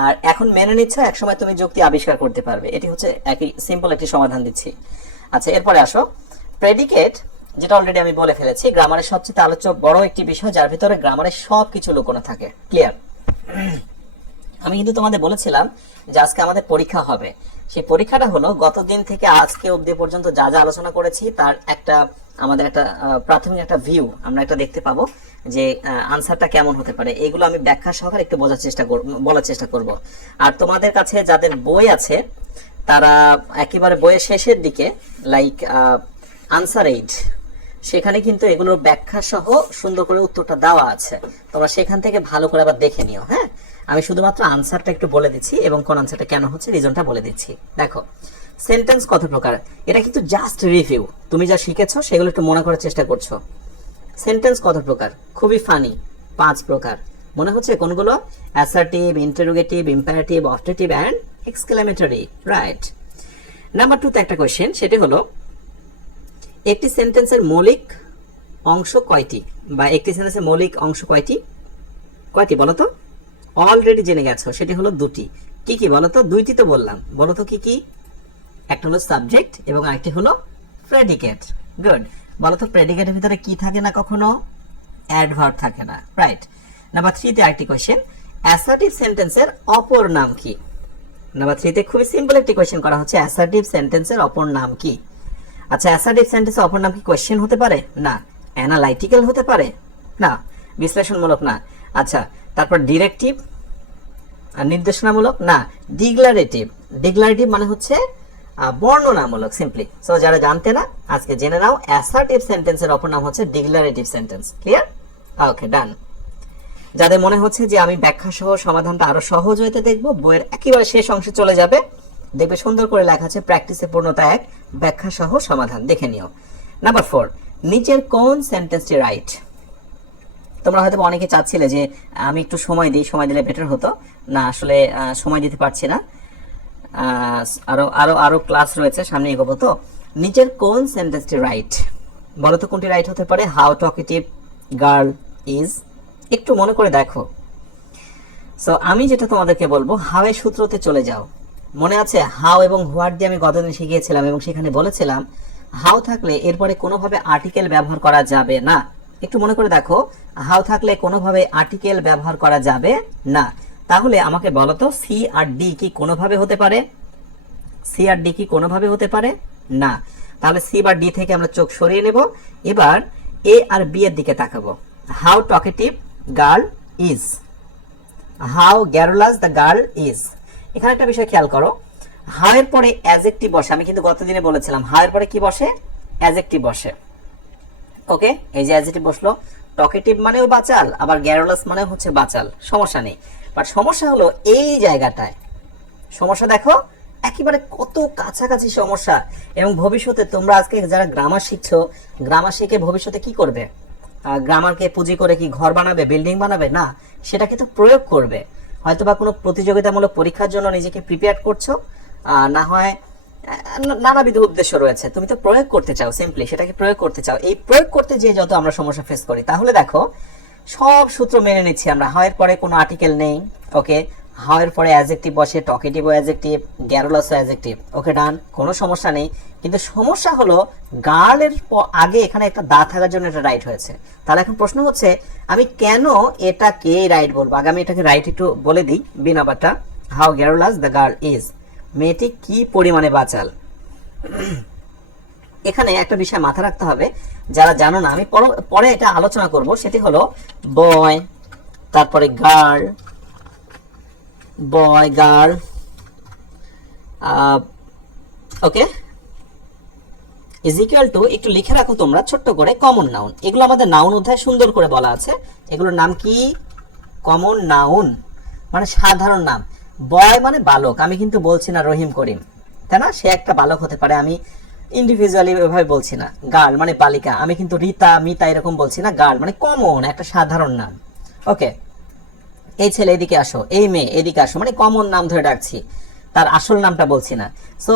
আর এখন মেনে নিচ্ছ, একসময় তুমি যুক্তি আবিষ্কার করতে পারবে। এটি হচ্ছে একই সিম্পল একটি সমাধান দিচ্ছি। আচ্ছা এরপরে আসো, প্রেডিকেট, যেটা অলরেডি আমি বলে ফেলেছি, গ্রামারের সবচেয়ে আলোচ্য বড় একটি বিষয় যার ভিতরে গ্রামারের সব কিছু লুকোনো থাকে। ক্লিয়ার? আমি কিন্তু তোমাদের বলেছিলাম যে আজকে আমাদের পরীক্ষা হবে। সেই পরীক্ষাটা হলো গতদিন থেকে আজকে অবধি পর্যন্ত যা যা আলোচনা করেছি তার একটা আমাদের একটা প্রাথমিক একটা ভিউ আমরা একটা দেখতে পাবো যে আনসারটা কেমন হতে পারে। এগুলো আমি ব্যাখ্যা সহকারে একটু বলার চেষ্টা করব। আর তোমাদের কাছে যাদের বই আছে তারা একেবারে বইয়ের শেষের দিকে লাইক আনসার এইড, সেখানে কিন্তু এগুলোর ব্যাখ্যা সহ সুন্দর করে উত্তরটা দেওয়া আছে। তোমরা সেখান থেকে ভালো করে আবার দেখে নিও। হ্যাঁ, আমি শুধুমাত্র আনসারটা একটু বলে দিচ্ছি এবং কোন আনসারটা কেন হচ্ছে রিজনটা বলে দিচ্ছি। দেখো, সেন্টেন্স কত প্রকার, এটা কিন্তু জাস্ট রিভিউ। তুমি যা শিখেছো সেগুলো একটু মনে করার চেষ্টা করছো। সেন্টেন্স কত প্রকার? খুবই ফানি, 5 প্রকার। মনে হচ্ছে কোনগুলো? Assertive, interrogative, imperative, objective and exclamatory. Right. Number 2 তে একটা কোশ্চেন, সেটি হলো একটি সেন্টেন্সের মৌলিক অংশ কয়টি, বা একটি সেন্টেন্সের মৌলিক অংশ কয়টি? কয়টি বলো তো? অলরেডি জেনে গেছো, সেটি হলো 2টি। কি কি বলো তো? 2টি তো বললাম, বলো তো কি কি? একটা হলো সাবজেক্ট এবং আরেকটি হলো প্রেডিকেট। গুড। বলো তো প্রেডিকেটের ভিতরে কি থাকে না কখনো? অ্যাডভার্ব থাকে না। রাইট। নাম্বার 3 তে আরেকটি কোশ্চেন, অ্যাসার্টিভ সেন্টেন্সের অপর নাম কি? নাম্বার 3 তে খুবই সিম্পল একটি কোশ্চেন করা হচ্ছে, অ্যাসার্টিভ সেন্টেন্সের অপর নাম কি? আচ্ছা, অ্যাসার্টিভ সেন্টেন্সের অপর নাম কি কোশ্চেন হতে পারে? না। অ্যানালাইটিক্যাল হতে পারে? না। বিশ্লেষণমূলক? না। আচ্ছা, তারপর ডিরেক্টিভ, নির্দেশনামূলক? না। ডিক্লারেটিভ। ডিক্লারেটিভ মানে হচ্ছে বর্ণনামূলক, সিম্পলি। সো যারা জানতে না আজকে জেনে নাও, অ্যাসার্টিভ সেন্টেন্সের অপর নাম হচ্ছে ডিক্লারেটিভ সেন্টেন্স। ক্লিয়ার? ওকে, ডান। যাদের মনে হচ্ছে যে আমি ব্যাখ্যা সহ সমাধানটা আরো সহজ হইতে দেখবো, বইয়ের একেবারে শেষ অংশে চলে যাবে, দেখবে সুন্দর করে লেখা আছে প্র্যাকটিসে পূর্ণতা 1, ব্যাখ্যা সহ সমাধান, দেখে নিও। নাম্বার 4, নিচের কোন সেন্টেন্সটি রাইট? তোমরা হয়তো অনেকে চাচ্ছিলে যে আমি একটু সময় দিই, সময় দিলে বেটার হতো। না, আসলে সময় দিতে পারছি না, আরো আরো আরো ক্লাস রয়েছে, সামনে এগোবো। তো নিচের কোন সেন্টেন্সটি রাইট বলো তো? কোনটি রাইট হতে পারে? হাউ টকেটিভ গার্ল ইজ, একটু মনে করে দেখো। সো আমি যেটা তোমাদেরকে বলবো, হাউ এর সূত্রতে চলে যাও। মনে আছে হাউ এবং হোয়াট দিয়ে আমি গতদিন শিখিয়েছিলাম এবং সেখানে বলেছিলাম হাউ থাকলে এরপরে কোনোভাবে আর্টিকেল ব্যবহার করা যাবে না। একটু মনে করে দেখো, হাউ থাকলে কোনোভাবে আর্টিকেল ব্যবহার করা যাবে না। তাহলে আমাকে বলো তো, সি আর ডি কি কোনোভাবে হতে পারে? সি আর ডি কি কোনোভাবে হতে পারে? না। তাহলে সি বা ডি থেকে আমরা চোখ সরিয়ে নেব। এবার এ আর বি এর দিকে তাকাবো। How talkative girl is, how garrulous the girl is. এখানে একটা বিষয় খেয়াল করো, হাউ এর পরে অ্যাডজেক্টিভ বসে। আমি কিন্তু গতদিনে বলেছিলাম হাউ এর পরে কি বসে? অ্যাডজেক্টিভ বসে। ওকে, এই যে অ্যাডজেক্টিভ বসলো, টকেটিভ মানেও বাচাল, আবার গ্যারোলাস মানে হচ্ছে বাচাল, সমস্যা নেই। বাট সমস্যা হলো এই জায়গাটায়। সমস্যা দেখো একেবারে কত কাছাকাছি সমস্যা। এবং ভবিষ্যতে তোমরা আজকে যারা গ্রামার শিখছো, গ্রামার শিখে ভবিষ্যতে কি করবে? গ্রামারকে পুঁজি করে কি ঘর বানাবে, বিল্ডিং বানাবে? না, সেটাকে তো প্রয়োগ করবে। হয়তোবা কোনো প্রতিযোগিতামূলক পরীক্ষার জন্য নিজেকে প্রিপেয়ার করছো, না হয় নানাবিধ উদ্দেশ্য রয়েছে, তুমি তো প্রয়োগ করতে চাও, সিম্পলি সেটাকে প্রয়োগ করতে চাও। এই প্রয়োগ করতে যেয়ে যত আমরা সমস্যা ফেস করি, তাহলে দেখো সব সূত্র মেনে নিচ্ছি আমরা। হাউ এর পরে কোনো আর্টিকেল নেই, ওকে। হাউ এর পরে অ্যাডজেক্টিভ বসে, টকেটিভ ও অ্যাডজেক্টিভ, গ্যারোলাস ও অ্যাডজেক্টিভ, ওকে ডান, কোনো সমস্যা নেই। কিন্তু সমস্যা হলো গার্লের আগে এখানে একটা দা থাকার জন্য এটা রাইট হয়েছে। তাহলে এখন প্রশ্ন হচ্ছে আমি কেন এটাকে রাইট বলবো? আগে আমি এটাকে রাইট একটু বলে দিই বিনাবাটা। How garrulous the girl is, মেয়েটি কি পরিমাণে বাচাল। এখানে একটা বিষয় মাথা রাখতে হবে, যারা জানো না, আমি পরে এটা আলোচনা করব, সেটি হলো বয়, তারপরে girl, boy girl, okay, is equal to, একটু লিখে রাখো তোমরা ছোট্ট করে, কমন নাউন। এগুলো আমাদের নাউন অধ্যায়ে সুন্দর করে বলা আছে। এগুলোর নাম কি? কমন নাউন, মানে সাধারণ নাম। বয় মানে বালক, আমি কিন্তু বলছি না রহিম করিম, তাই না? সে একটা বালক হতে পারে, আমি ইন্ডিভিজুয়ালি এভাবে বলছি না। গার্ল মানে বালিকা, আমি কিন্তু রীতা মিতা এরকম বলছি না। গার্ল মানে কমন, একটা সাধারণ নাম। ওকে, এই ছেলে এদিকে আসো, এই মেয়ে এদিকে আসো, মানে কমন নাম ধরে ডাকছি। তার আসল নামটা বলছি না। সো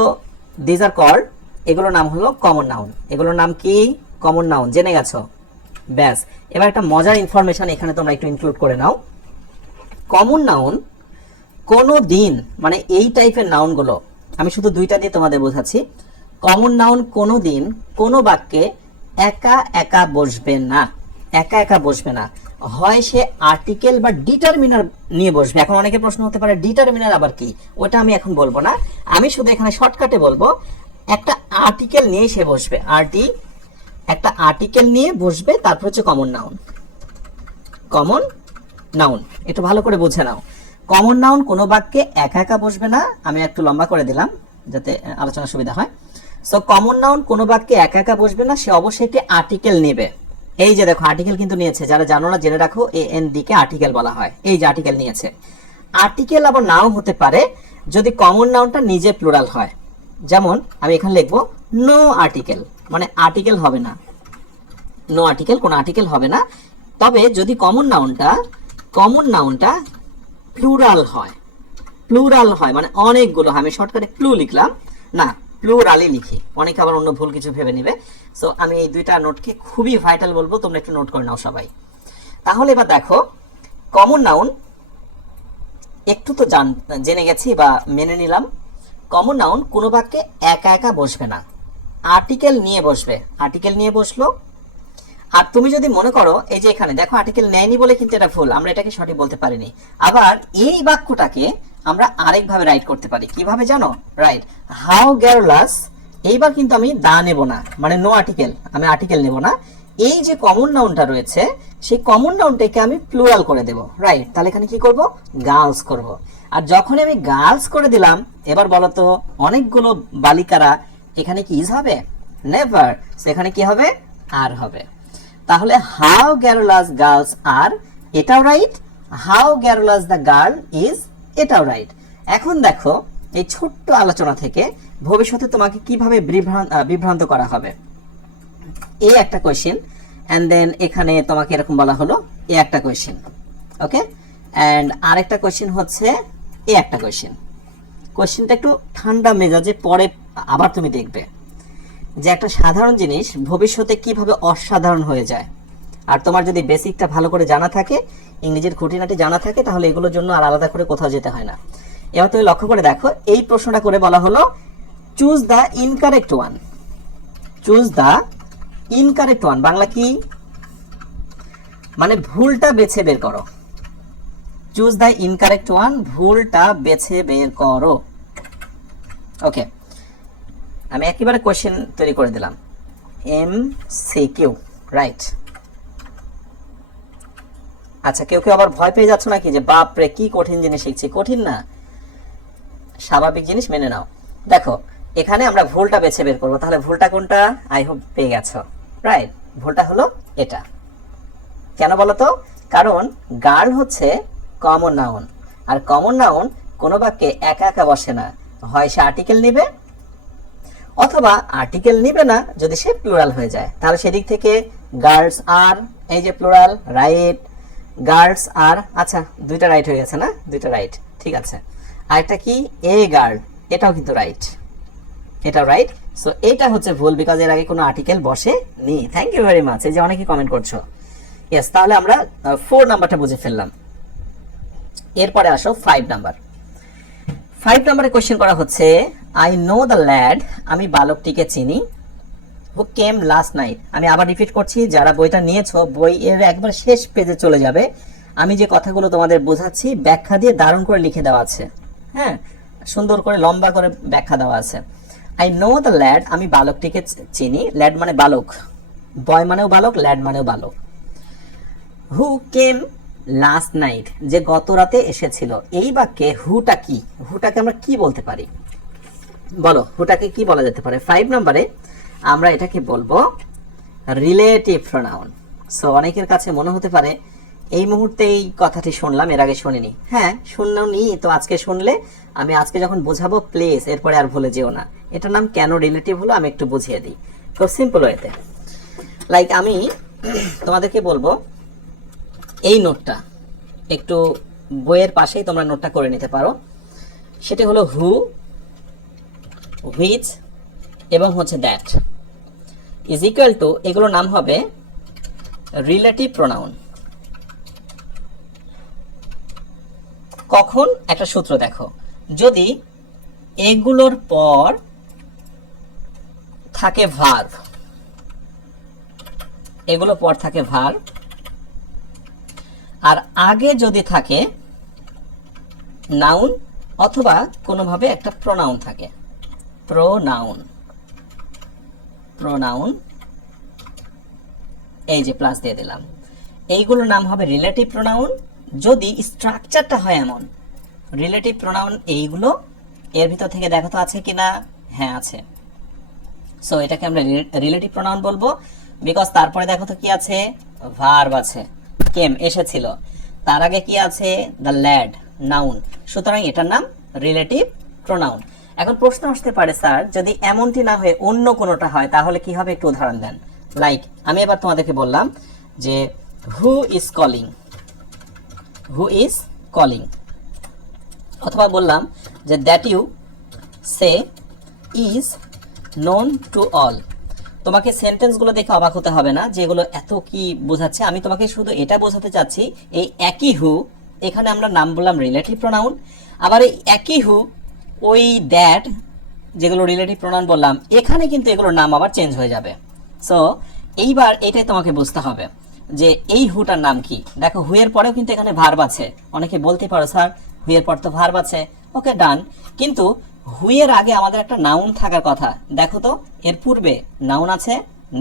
দিজ আর কল্ড, এগুলোর নাম হলো কমন নাউন। এগুলোর নাম কি? Common noun. জেনে গেছো? ব্যাস, এবার একটা মজার ইনফরমেশন এখানে তোমরা একটু ইনক্লুড করে নাও। কমন নাউন কোনো দিন, মানে এই টাইপের নাউনগুলো আমি শুধু দুইটা দিয়ে তোমাদের বোঝাচ্ছি। কমন নাউন কোনো দিন কোনো বাক্যে একা একা বসবে না, একা একা বসবে না। হয় সে আর্টিকেল বা ডিটারমিনার নিয়ে বসবে। এখন অনেকে প্রশ্ন হতে পারে ডিটারমিনার আবার কি? ওটা আমি এখন বলবো না, আমি শুধু এখানে শর্টকাটে বলবো একটা আর্টিকেল নিয়ে সে বসবে। একটা আর্টিকেল নিয়ে বসবে, তারপর হচ্ছে কমন নাউন। কমন নাউন একটু ভালো করে বুঝে নাও। কমন নাউন কোনো বাক্যে একা একা বসবে না। আমি একটু লম্বা করে দিলাম যাতে আলোচনা সুবিধা হয়। সো কমন নাউন কোনো বাক্যে একা একা বসবে না, সে অবশ্যই একটি আর্টিকেল নেবে। এই যে দেখো আর্টিকেল কিন্তু নিয়েছে, যারা জানো না জেনে রাখো, AND কে আর্টিকেল বলা হয়। এই যে আর্টিকেল নিয়েছে। আর্টিকেল আবার নাও হতে পারে যদি কমন নাউনটা নিজে প্লুরাল হয়। যেমন আমি এখানে লিখবো নো আর্টিকেল, মানে আর্টিকেল হবে না, নো আর্টিকেল, কোনো আর্টিকেল হবে না। তবে যদি কমন নাউনটা প্লুরাল হয়, মানে অনেকগুলো, আমি শর্টকাটে প্লু লিখলাম না, প্লুরালই লিখি, অনেকে আবার অন্য ভুল কিছু ভেবে নেবে। সো আমি এই দুইটা নোটকে খুবই ভাইটাল বলবো, তোমরা একটু নোট করে নাও সবাই। তাহলে এবার দেখো কমন নাউন একটু তো জেনে গেছি বা মেনে নিলাম। কমন নাউন কোনো বাক্যে একা একা বসবে না, আর্টিকেল নিয়ে বসবে। আর্টিকেল নিয়ে বসলো। আর তুমি যদি মনে করো, এই যে এখানে দেখো আর্টিকেল নেয়নি বলে কিন্তু এটা ভুল, আমরা এটাকে সঠিক বলতে পারিনি। আবার এই বাক্যটাকে আমরা আরেকভাবে রাইট করতে পারি। কিভাবে জানো? Right, how garrulous. এইবার কিন্তু আমি দা নেব না, মানে নো আর্টিকেল, আমি আর্টিকেল নেব না। এই যে কমন নাউনটা রয়েছে, সেই কমন নাউনটাকে আমি প্লুরাল করে দেব। রাইট, তাহলে এখানে কি করব? গার্লস করব। আর যখন আমি গার্লস করে দিলাম, এবার বলো তো অনেকগুলো বালিকারা, এখানে কি ইজ হবে? নেভার। সেখানে কি হবে? আর হবে। তাহলে হাউ গ্যারলাস গার্লস আর, এটাও right. How garrulous the girl is, এটাও রাইট। এখন দেখো এই ছোট্ট আলোচনা থেকে ভবিষ্যতে তোমাকে কিভাবে বিভ্রান্ত করা হবে। এই একটা কোয়েশ্চেন, এন্ড দেন এখানে তোমাকে এরকম বলা হলো এই একটা কোয়েশ্চেন, ওকে। এন্ড আরেকটা কোয়েশ্চেন হচ্ছে এই একটা কোয়েশ্চেনটা একটু ঠান্ডা মেজাজে পরে আবার তুমি দেখবে যে একটা সাধারণ জিনিস ভবিষ্যতে কিভাবে অসাধারণ হয়ে যায়। আর তোমার যদি বেসিকটা ভালো করে জানা থাকে, ইংরেজির খুঁটিনাটি জানা থাকে, তাহলে এগুলোর জন্য আর আলাদা করে কোথাও যেতে হয় না। এবার তুমি লক্ষ্য করে দেখো, এই প্রশ্নটা করে বলা হলো choose the incorrect one. Choose the incorrect one Bangla কি? মানে ভুলটা বেছে বের করো। চুজ দ্য ইনকারেক্ট ওয়ান, ভুলটা বেছে বের করো। ওকে, আমি একেবারে কোশ্চেন তৈরি করে দিলাম, MCQ, রাইট। আচ্ছা, কেউ কেউ আবার ভয় পেয়ে যাচ্ছ নাকি যে বাপ রে কি কঠিন জিনিস শিখছি? কঠিন না, স্বাভাবিক জিনিস, মেনে নাও। দেখো এখানে আমরা ভুলটা বেছে বের করবো, তাহলে ভুলটা কোনটা? আই হোপ পেয়ে গেছো, রাইট। ভুলটা হলো এটা। কেন বলো তো? কারণ গার্ল হচ্ছে কমন নাউন, আর কমন নাউন কোনো বাক্যে একা একা বসে না, হয় সে আর্টিকেল নেবে অথবা আর্টিকেল নিবে না যদি সে প্লুরাল হয়ে যায়। তাহলে সেদিক থেকে গার্লস আর, এই যে প্লুরাল, রাইট। গার্লস আর, আচ্ছা দুইটা রাইট হয়ে গেছে না? দুইটা রাইট, ঠিক আছে। আরেকটা কি? এ গার্ল, এটাও কিন্তু রাইট, এটাও রাইট। সো এটা হচ্ছে ভুল, বিকজ এর আগে কোনো আর্টিকেল বসে নি। থ্যাংক ইউ ভেরি মাচ, এই যে অনেকেই কমেন্ট করছো। ইয়েস, তাহলে আমরা 4 নাম্বারটা বুঝে ফেললাম। এরপরে আসো 5 নাম্বার। 5 নাম্বারে কোশ্চেন করা হচ্ছে, আই নো দ্য ল্যাড, আমি বালকটিকে চিনি, হু কেম লাস্ট নাইট। আমি আবার রিপিট করছি, যারা বইটা নিয়েছো বই এর একবার শেষ পেজে চলে যাবে। আমি যে কথাগুলো তোমাদের বোঝাচ্ছি ব্যাখ্যা দিয়ে দারুণ করে লিখে দেওয়া আছে, হ্যাঁ, সুন্দর করে লম্বা করে ব্যাখ্যা দেওয়া আছে। আই নো দ্য ল্যাড, আমি বালকটিকে চিনি। ল্যাড মানে বালক, বয় মানেও বালক, ল্যাড মানেও বালক। হু কেম লাস্ট নাইট, যে গত রাতে এসেছিল। এই বাক্যে হুটা কি? হুটাকে আমরা কি বলতে পারি? বলো, হুটাকে কি বলা যেতে পারে? 5 নম্বরে আমরা এটাকে বলবো রিলেটিভ প্রোনাউন। সো অনেকের কাছে মনে হতে পারে এই মুহূর্তে এই কথাটি শুনলাম, এর আগে শুনিনি। হ্যাঁ, শুননি তো, আজকে শুনলে। আমি আজকে যখন বোঝাবো প্লিজ এরপরে আর ভুলে যেও না। এটার নাম কেন রিলেটিভ হলো আমি একটু বুঝিয়ে দিই খুব সিম্পল ওয়েতে। লাইক আমি তোমাদেরকে বলবো এই নোটটা একটু বইয়ের পাশেই তোমরা নোটটা করে নিতে পারো। সেটি হলো হু, হুইচ এবং হচ্ছে দ্যাট ইজ ইকুয়াল টু, এগুলোর নাম হবে রিলেটিভ প্রোনাউন। কখন? একটা সূত্র দেখো, যদি এগুলোর পর থাকে ভার্ব, এগুলো পর থাকে ভার্ব, আর আগে যদি থাকে নাউন অথবা কোনোভাবে একটা প্রোনাউন থাকে, প্রোনাউন, প্রোনাউন, এই যে প্লাস দিয়ে দিলাম, এইগুলোর নাম হবে রিলেটিভ প্রোনাউন। যদি স্ট্রাকচারটা হয় এমন, রিলেটিভ প্রোনাউন এইগুলো, এর ভিতর থেকে দেখো তো আছে কিনা, হ্যাঁ আছে, সো এটাকে আমরা রিলেটিভ প্রোনাউন বলবো। বিকজ তারপরে দেখো তো কি আছে, ভার্ব আছে, কেম এসেছিল, তার আগে কি আছে, দ্য ল্যাড, নাউন, সুতরাং এটার নাম রিলেটিভ প্রোনাউন। এখন প্রশ্ন আসতে পারে, স্যার যদি এমনটি না হয়ে অন্য কোনোটা হয় তাহলে কি হবে, একটু উদাহরণ দেন। লাইক আমি এবার তোমাদেরকে বললাম যে who is calling, who is calling, অথবা বললাম যে that you say is known to all. তোমাকে সেন্টেন্সগুলো দেখে অবাক হতে হবে না যেগুলো এত কি বোঝাচ্ছে, আমি তোমাকে শুধু এটা বোঝাতে চাচ্ছি, এই একই হু, এখানে আমরা নাম বললাম রিলেটিভ প্রোনাউন, আবার এই একই হু, ওই দ্যাট, যেগুলো রিলেটিভ প্রোনাউন বললাম, এখানে কিন্তু এগুলোর নাম আবার চেঞ্জ হয়ে যাবে। সো এইবার এটাই তোমাকে বুঝতে হবে যে এই হুটার নাম কি। দেখো হুয়ের পরেও কিন্তু এখানে ভার্ব আছে, অনেকে বলতে পারো স্যার হুয়ের পর তো ভার্ব আছে, ওকে ডান, কিন্তু হুয়ের আগে আমাদের একটা নাউন থাকার কথা, দেখো তো এর পূর্বে নাউন আছে,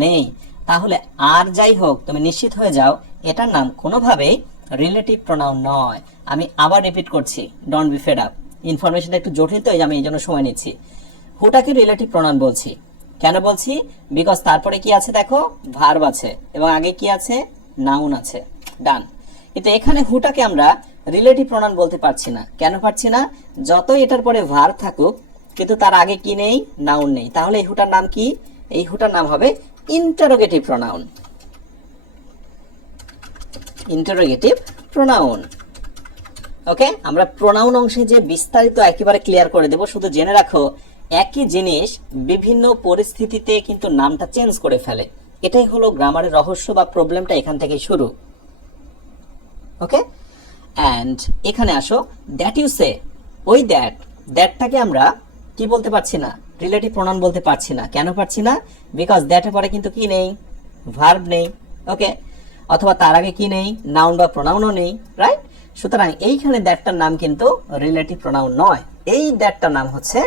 নেই, তাহলে আর যাই হোক তুমি নিশ্চিত হয়ে যাও এটার নাম কোনোভাবেই রিলেটিভ প্রোনাউন নয়। আমি আবার রিপিট করছি, ডোন্ট বি ফেড আপ, ইনফরমেশনটা একটু জটিল তো আমি এই জন্য সময় নিচ্ছি। হুটাকে রিলেটিভ প্রোনাউন বলছি, কেন বলছি, বিকজ তারপরে কি আছে দেখো, ভার্ব আছে এবং আগে কি আছে, নাউন আছে, ডান। কিন্তু এখানে হুটাকে আমরা রিলেটিভ প্রোনাউন বলতে পারছি না, কেন পারছি না, যতই এটার পরে ভার্ব থাকুক কিন্তু তার আগে কি নেই, নাউন নেই, তাহলে এই হুটার নাম কি, এই হুটার নাম হবে ইন্টারোগেটিভ প্রোনাউন, ইন্টারোগেটিভ প্রোনাউন। ওকে, আমরা প্রোনাউন অংশে যে বিস্তারিত একেবারে ক্লিয়ার করে দেব, শুধু জেনে রাখো একই জিনিস বিভিন্ন পরিস্থিতিতে কিন্তু নামটা চেঞ্জ করে ফেলে, এটাই হলো গ্রামারের রহস্য বা প্রবলেমটা এখান থেকে শুরু। ওকে, এন্ড এখানে আসো, দ্যাট ইউ সে, ওই দ্যাটটাকে আমরা কি বলতে পারছি না, রিলেটিভ প্রোনাউন বলতে পারছি না, কেন পারছি না, বিকজ দ্যাটের পরে কিন্তু কি নেই, ভার্ব নেই, ওকে, অথবা তার আগে কি নেই, নাউন বা প্রোনাউনও নেই, রাইট। সুতরাং এইখানে দ্যাটটার নাম কিন্তু রিলেটিভ প্রোনাউন নয়, এই দ্যাটটার নাম হচ্ছে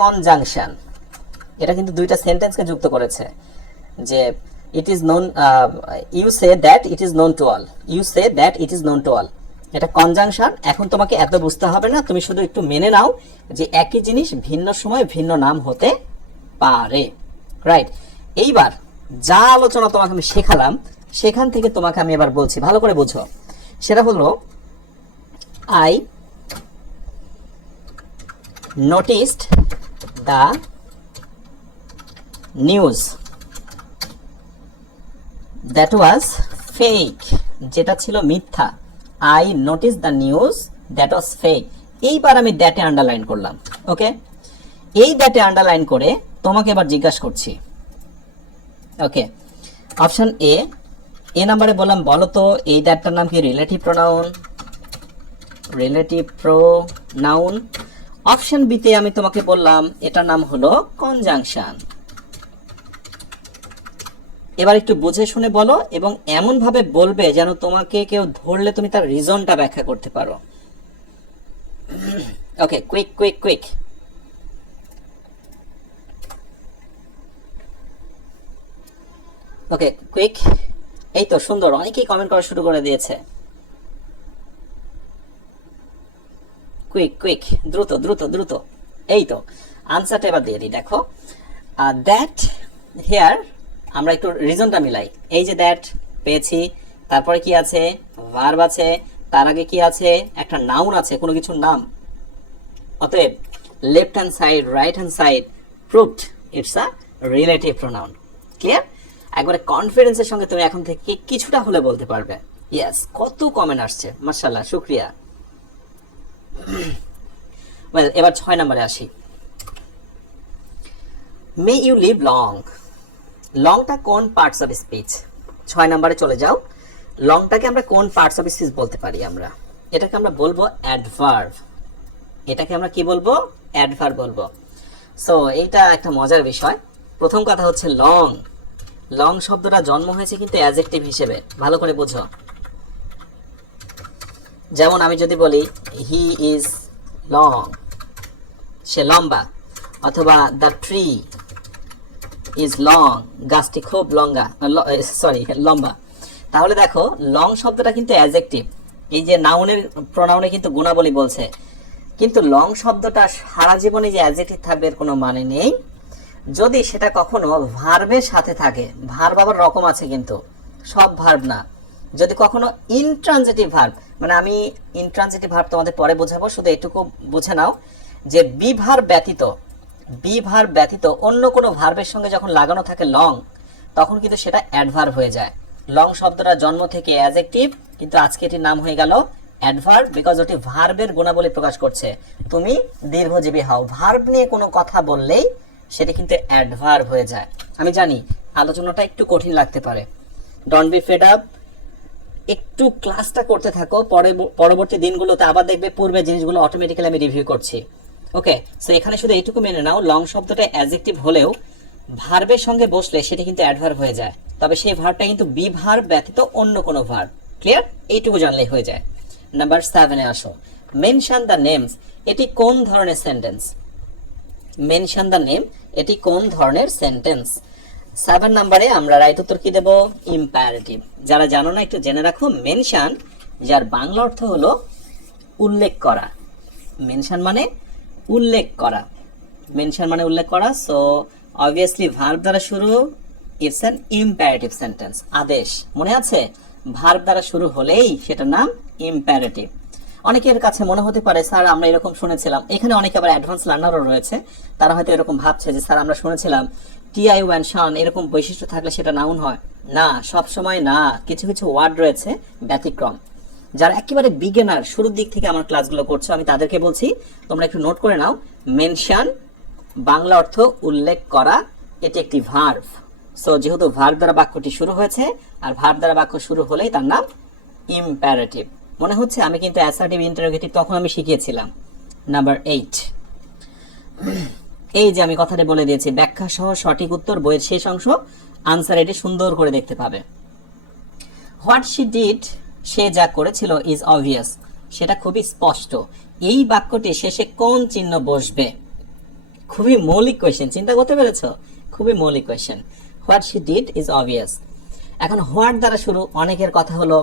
কনজাংশন। এটা কিন্তু দুইটা সেন্টেন্সকে যুক্ত করেছে, যে it is known, you say that it is known to all, you say that it is known to all, এটা কনজাংশন। এখন তোমাকে এত বুঝতে হবে না, তুমি শুধু একটু মেনে নাও যে একই জিনিস ভিন্ন সময় ভিন্ন নাম হতে পারে, রাইট। এইবার যা আলোচনা তোমাকে আমি শেখালাম সেখান থেকে তোমাকে আমি এবার বলছি, ভালো করে বুঝো, সেটা হলো I noticed the news that was fake, যেটা ছিল মিথ্যা, I notice the news that was fake. এইবার আমি দ্যাটে আন্ডারলাইন করলাম, ওকে, এই দ্যাটে আন্ডারলাইন করে তোমাকে এবার জিজ্ঞাসা করছি, ওকে, অপশন এ নাম্বারে বললাম বলো তো এই দ্যাটটার নাম কি, relative pronoun, relative pronoun. Option বিতে আমি তোমাকে বললাম এটার নাম হলো কনজাংশন। এবার একটু বুঝে শুনে বলো এবং এমন ভাবে বলবে যেন তোমাকে কেউ ধরলে তুমি তার রিজনটা ব্যাখ্যা করতে পারো। ওকে, কুইক কুইক কুইক। ওকে, কুইক। এই তো সুন্দর, অনেকেই কমেন্ট করা শুরু করে দিয়েছে। কুইক কুইক, দ্রুত দ্রুত দ্রুত। এই তো আনসারটা এবার দিয়ে দিই, দেখো দ্যাট হেয়ার, আমরা একটু রিজনটা মিলাই। এই যে দ্যাট পেয়েছি, তারপরে কি আছে, ভার্ব আছে, তার আগে কি আছে, একটা নাউন আছে, কোনো কিছুর নাম, অতএব left hand side right hand side proved it's a relative pronoun. Clear? একবারে কনফিডেন্সের সঙ্গে তুমি এখন থেকে কিছুটা হলে বলতে পারবে। ইয়েস, কত কমেন্ট আসছে, মাশাআল্লাহ, শুকরিয়া। ওয়েল, এবার 6 নম্বরে আসি। May you live long. লংটা কোন পার্টস অফ স্পিচ? 6 নম্বরে চলে যাও। লংটাকে আমরা কোন পার্টস অফ স্পিচ বলতে পারি? আমরা এটাকে আমরা বলবো অ্যাডভার্ব। এটাকে আমরা কি বলবো? অ্যাডভার্ব বলবো। সো এইটা একটা মজার বিষয়। প্রথম কথা হচ্ছে লং। লং শব্দটা জন্ম হয়েছে কিন্তু অ্যাডজেক্টিভ হিসেবে, ভালো করে বোঝো। যেমন আমি যদি বলি হি ইজ লং, সে লম্বা, অথবা দ্য ট্রি ইজ লং, গাছটি খুব লম্বা। তাহলে দেখো লং শব্দটা কিন্তু অ্যাডজেক্টিভ। এই যে নাউনের প্রোনাউনে কিন্তু গুণাবলী বলছে, কিন্তু লং শব্দটা সারা জীবনে যে অ্যাডজেক্টিভ থাকবে এর কোনো মানে নেই যদি সেটা কখনো ভার্বের সাথে থাকে। ভার্ব আবার রকম আছে, কিন্তু সব ভার্ব না। যদি কখনো ইনট্রানজিটিভ ভার্ব, মানে আমি ইনট্রানজিটিভ ভার্ব তোমাদের পরে বোঝাবো, শুধু এটুকু বুঝে নাও যে বি ভার্ব ব্যতীত অন্য কোনো ভার্বের সঙ্গে যখন লাগানো থাকে লং, তখন কিন্তু সেটা অ্যাডভার্ব হয়ে যায়। লং শব্দটা জন্ম থেকে অ্যাডজেক্টিভ, কিন্তু আজকে এটির নাম হয়ে গেল অ্যাডভার্ব, বিকজ ওটি ভার্বের গুণাবলী প্রকাশ করছে। তুমি দীর্ঘজীবী হও, ভার্ব নিয়ে কোনো কথা বললেই সেটা কিন্তু অ্যাডভার্ব হয়ে যায়। আমি জানি আলোচনাটা একটু কঠিন লাগতে পারে, ডোন্ট বি ফেড আপ। একটু ক্লাসটা করতে থাকো, পরবর্তী দিনগুলোতে আবার দেখবে পূর্বের জিনিসগুলো অটোমেটিক্যালি আমি রিভিউ করছি। ওকে, সো এখানে শুধু এইটুকু মেনে নাও, লং শব্দটা অ্যাডজেক্টিভ হলেও ভার্বের সঙ্গে বসলে সেটা কিন্তু অ্যাডভার্ব হয়ে যায়, তবে সেই ভার্বটা কিন্তু বি ভার্ব ব্যতীত অন্য কোনো ভার্ব। ক্লিয়ার? এইটুকু জানলেই হয়ে যায়। নাম্বার 7 এ আসো। Mention the names. এটি কোন ধরনের সেন্টেন্স? মেনশন দ্য নেম, এটি কোন ধরনের সেন্টেন্স? 7 নম্বরে আমরা রাইট উত্তর কি দেব? ইম্পারেটিভ। যারা জানো না একটু জেনে রাখো, মেনশন যার বাংলা অর্থ হলো উল্লেখ করা। মেনশন মানে উল্লেখ করা। মেনশন মানে উল্লেখ করা। সো অবভিয়াসলি ভার্ব দ্বারা শুরু, ইটস অ্যান ইম্পারেটিভ সেন্টেন্স। আদেশ, মনে আছে? ভার্ব দ্বারা শুরু হলেই সেটার নাম ইম্পারেটিভ। অনেকের কাছে মনে হতে পারে স্যার আমরা এরকম শুনেছিলাম, এখানে অনেকে আবার অ্যাডভান্স লার্নারও রয়েছে, তারা হয়তো এরকম ভাবছে যে স্যার আমরা শুনেছিলাম টিআই ওয়ান শান এরকম বৈশিষ্ট্য থাকলে সেটা নাউন হয়। না, সব সময় না, কিছু কিছু ওয়ার্ড রয়েছে ব্যতিক্রম। যারা একেবারে বিগিনার, শুরুর দিক থেকে আমার ক্লাসগুলো করছো, আমি তাদেরকে বলছি তোমরা একটু নোট করে নাও। মেনশন বাংলা অর্থ উল্লেখ করা, এটি একটি ভার্ব। সো যেহেতু ভার্ব দ্বারা বাক্যটি শুরু হয়েছে, আর ভার্ব দ্বারা বাক্য শুরু হলেই তার নাম ইম্পারেটিভ। মনে হচ্ছে আমি কিন্তু অ্যাসার্টিভ ইন্টারোগেটিভ তখন আমি শিখিয়েছিলাম। নাম্বার 8, এই যে আমি কথাটা বলে দিয়েছি, ব্যাখ্যা সহ সঠিক উত্তর বইয়ের শেষ অংশ, আনসার এটি সুন্দর করে দেখতে পাবে। হোয়াট শি ডিড, সে যা করেছিল, ইজ অবভিয়াস, সেটা খুবই স্পষ্ট। এই বাক্যটি শেষে কোন চিহ্ন বসবে? খুবই মৌলিক কোয়েশ্চেন, চিন্তা করতে পেরেছো? খুবই মৌলিক question. What she did is obvious. এখন হোয়াট দ্বারা শুরু, অনেকের কথা হলো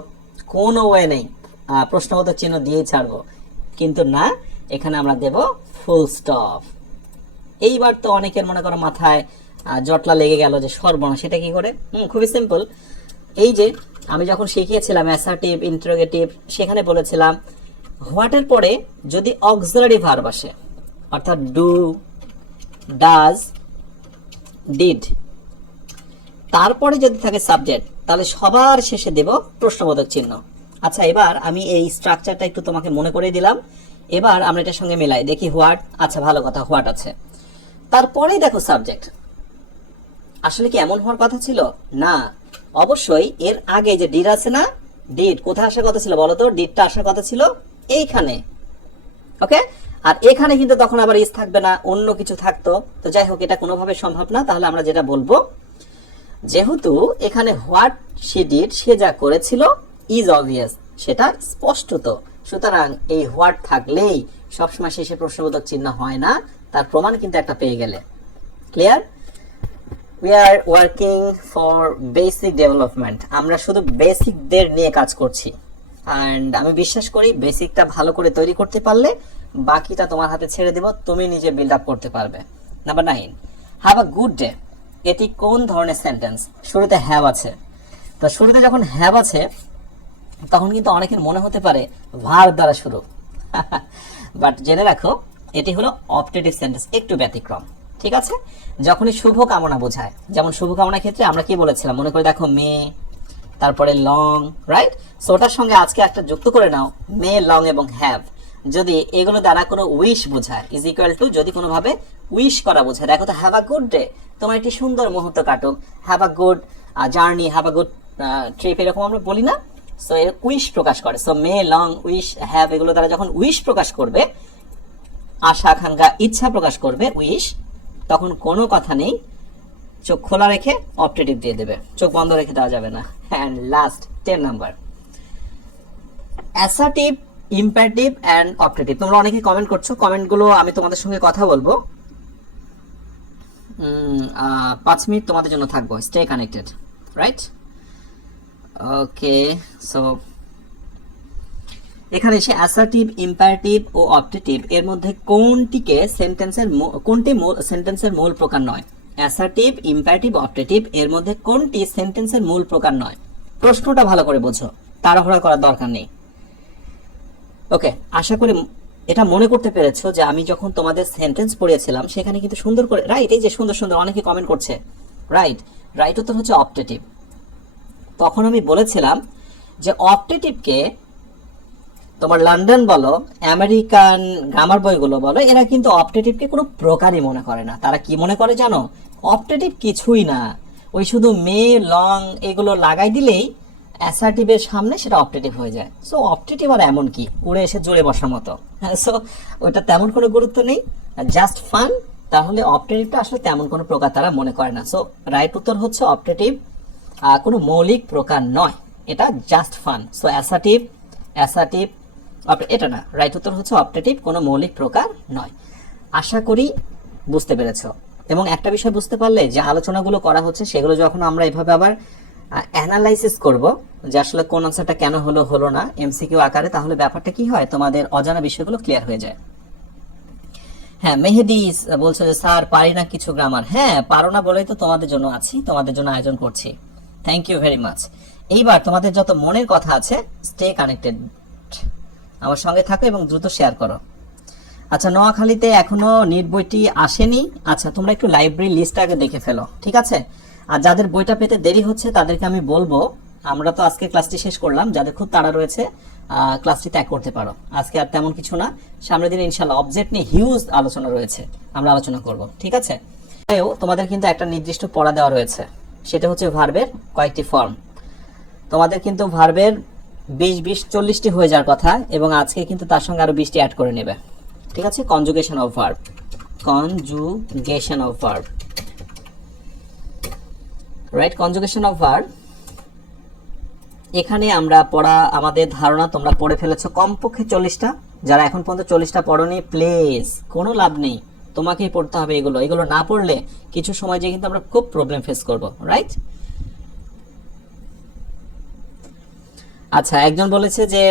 কোনো ওয়ে নেই, প্রশ্নবোধক চিহ্ন দিয়েই ছাড়বো, কিন্তু না, এখানে আমরা দেব ফুল স্টপ। এইবার তো অনেকের মনে করো মাথায় জটলা লেগে গেল যে সর্বনাশ, সেটা কি করে? খুবই সিম্পল। এই যে আমি যখন শিখিয়েছিলাম অ্যাসার্টিভ ইন্টারোগেটিভ, সেখানে বলেছিলাম হোয়াটের পরে যদি অক্সিলারি ভার্ব আসে, অর্থাৎ ডু, ডাজ, ডিড, তারপরে যদি থাকে সাবজেক্ট, তাহলে সবার শেষে দেব প্রশ্নবোধক চিহ্ন। আচ্ছা, এবার আমি এই স্ট্রাকচারটা একটু তোমাকে মনে করে দিলাম। এবার আমরা এটার সঙ্গে মেলাই দেখি। হোয়াট, আচ্ছা ভালো কথা, হোয়াট আছে, তারপরেই দেখো সাবজেক্ট। আসলে কি এমন হওয়ার কথা ছিল? না, অবশ্যই এর আগে যে ডিড আছে না, ডিড কোথায় আসার কথা ছিল বলো তো? ডিডটা আসার কথা ছিল এইখানে। ওকে, আর এখানে কিন্তু তখন আবার ইজ থাকবে না, অন্য কিছু থাকতো। তো যাই হোক, এটা কোনোভাবে সম্ভব না। তাহলে আমরা যেটা বলবো, যেহেতু এখানে হোয়াট শি ডিড, সে যা করেছিল, ইজ অবভিয়াস, সেটা স্পষ্টত, সুতরাং এই হোয়াট থাকলেই সবসময় শেষে প্রশ্নবোধক চিহ্ন হয় না। তার প্রমাণ কিন্তু একটা পেয়ে গেলে। Clear? We are working for basic development. আমরা শুধু বেসিকদের নিয়ে কাজ করছি, অ্যান্ড আমি বিশ্বাস করি বেসিকটা ভালো করে তৈরি করতে পারলে বাকিটা তোমার হাতে ছেড়ে দেব, তুমি নিজে বিল্ড আপ করতে পারবে। Number 9, have a good day. এটি কোন ধরনের সেন্টেন্স? শুরুতে হ্যাভ আছে। তো শুরুতে যখন হ্যাভ আছে, তখন কিন্তু অনেকের মনে হতে পারে ভার্ব দ্বারা শুরু, বাট জেনে রাখো এটি হলো অপটেটিভ সেন্টেন্স, একটু ব্যতিক্রম। ঠিক আছে? যখনই শুভ কামনা বোঝায়, যেমন শুভ কামনার ক্ষেত্রে আমরা কি বলেছিলাম মনে করে দেখো, মে, তারপরে লং, রাইট? সো ওটার সঙ্গে আজকে একটা যুক্ত করে নাও, মে, লং এবং হ্যাভ। যদি এগুলো দ্বারা কোনো উইশ বোঝায়, ইজ ইকুয়াল টু যদি কোনোভাবে উইশ করা বোঝায়। দেখো তো, হ্যাভ আ গুড ডে, তোমার একটি সুন্দর মুহূর্ত কাটুক, have a good journey, have a good trip, এরকম আমরা বলি না? সো এর উইশ প্রকাশ করে। So May, long, wish, have এগুলো দ্বারা যখন উইশ প্রকাশ করবে, আশা আকাঙ্ক্ষা ইচ্ছা প্রকাশ করবে উইশ, তখন কোনো কথা নেই, চোখ খোলা রেখে অপটেটিভ দিয়ে দেবে, চোখ বন্ধ রেখে দেওয়া যাবে না। And last 10 number, assertive, imperative and optative. তোমরা অনেকে কমেন্ট করছো, কমেন্টগুলো আমি তোমাদের সঙ্গে কথা বলবো। 5 মিনিট তোমাদের জন্য থাকবো, স্টে কানেক্টেড, রাইট? ওকে, সো এখানে এসে অ্যাসার্টিভ, ইম্পারেটিভ ও অপটেটিভ এর মধ্যে কোনটি সেন্টেন্সের মূল প্রকার নয়? অ্যাসার্টিভ, ইম্পারেটিভ, অপটেটিভ এর মধ্যে কোনটি সেন্টেন্সের মূল প্রকার নয়? প্রশ্নটা ভালো করে বোঝো, তাড়াহুড়া করার দরকার নেই। ওকে, আশা করি এটা মনে করতে পেরেছো যে আমি যখন তোমাদের সেন্টেন্স পড়িয়েছিলাম সেখানে কিন্তু সুন্দর করে, রাইট, এই যে সুন্দর সুন্দর অনেকে কমেন্ট করছে, রাইট, রাইট উত্তর হচ্ছে অপটেটিভ। তখন আমি বলেছিলাম যে অপটেটিভকে তোমার লন্ডন বলো, আমেরিকান গ্রামার বইগুলো বলো, এরা কিন্তু অপটেটিভকে কোনো প্রকারই মনে করে না। তারা কি মনে করে জানো? অপটেটিভ কিছুই না, ওই শুধু মে, লং এগুলো লাগাই দিলেই অ্যাসার্টিভের সামনে সেটা অপটেটিভ হয়ে যায়। সো অপটেটিভ আর এমন কি, উড়ে এসে জোরে বসার মতো। সো ওইটা তেমন কোনো গুরুত্ব নেই, জাস্ট ফান। তাহলে অপটেটিভটা আসলে তেমন কোনো প্রকার তারা মনে করে না। সো রাইট উত্তর হচ্ছে অপটেটিভ কোনো মৌলিক প্রকার নয়, এটা just fun. So assertive, assertive এটা না, রাইট উত্তর হচ্ছে অপটেটিভ কোনো মৌলিক প্রকার নয়। আশা করি বুঝতে পেরেছো। এবং একটা বিষয় বুঝতে পারলে যে আলোচনাগুলো করা হচ্ছে সেগুলো যখন আমরা এভাবে আবার অ্যানালাইসিস করব যে আসলে কোন আনসারটা কেন হলো হলো না এমসিকিউ আকারে, তাহলে ব্যাপারটা কি হয়, তোমাদের অজানা বিষয়গুলো ক্লিয়ার হয়ে যায়। হ্যাঁ, মেহেদি বলছে যে স্যার পারি না কিছু গ্রামার। হ্যাঁ, পারো না বলেই তো তোমাদের জন্য আছি, তোমাদের জন্য আয়োজন করছি। Thank you very much. এইবার তোমাদের যত মনের কথা আছে, স্টে কানেক্টেড, আমার সঙ্গে থাকো এবং দ্রুত শেয়ার করো। আচ্ছা, নোয়াখালীতে এখনো নিট বইটি আসেনি। আচ্ছা, তোমরা একটু লাইব্রেরি লিস্ট আগে দেখে ফেলো, ঠিক আছে? আর যাদের বইটা পেতে দেরি হচ্ছে তাদেরকে আমি বলবো, আমরা তো আজকে ক্লাসটি শেষ করলাম, যাদের খুব তাড়া রয়েছে ক্লাসটি ত্যাগ করতে পারো। আজকে আর তেমন কিছু না, সামনের দিনে ইনশাআল্লাহ অবজেক্ট নিয়ে হিউজ আলোচনা রয়েছে, আমরা আলোচনা করব, ঠিক আছে? তোমাদের কিন্তু একটা নির্দিষ্ট পড়া দেওয়া রয়েছে, সেটা হচ্ছে ভার্বের কয়েকটি ফর্ম। তোমাদের কিন্তু ভার্বের 20-40টি হয়ে যাওয়ার কথা, এবং আজকে কিন্তু তার সঙ্গে আরো 20টি অ্যাড করে নেবে, ঠিক আছে? Conjugation of verb, conjugation of verb, right, conjugation of verb. এখানে আমরা পড়া, আমাদের ধারণা তোমরা পড়ে ফেলেছো কমপক্ষে 40টা। যারা এখন পর্যন্ত 40টা পড়োনি, প্লিজ, কোনো লাভ নেই, তোমাকেই পড়তে হবে এগুলো। এগুলো না পড়লে কিছু সময় যে কিন্তু আমরা খুব প্রবলেম ফেস করব, রাইট? আচ্ছা, একজন বলেছে যে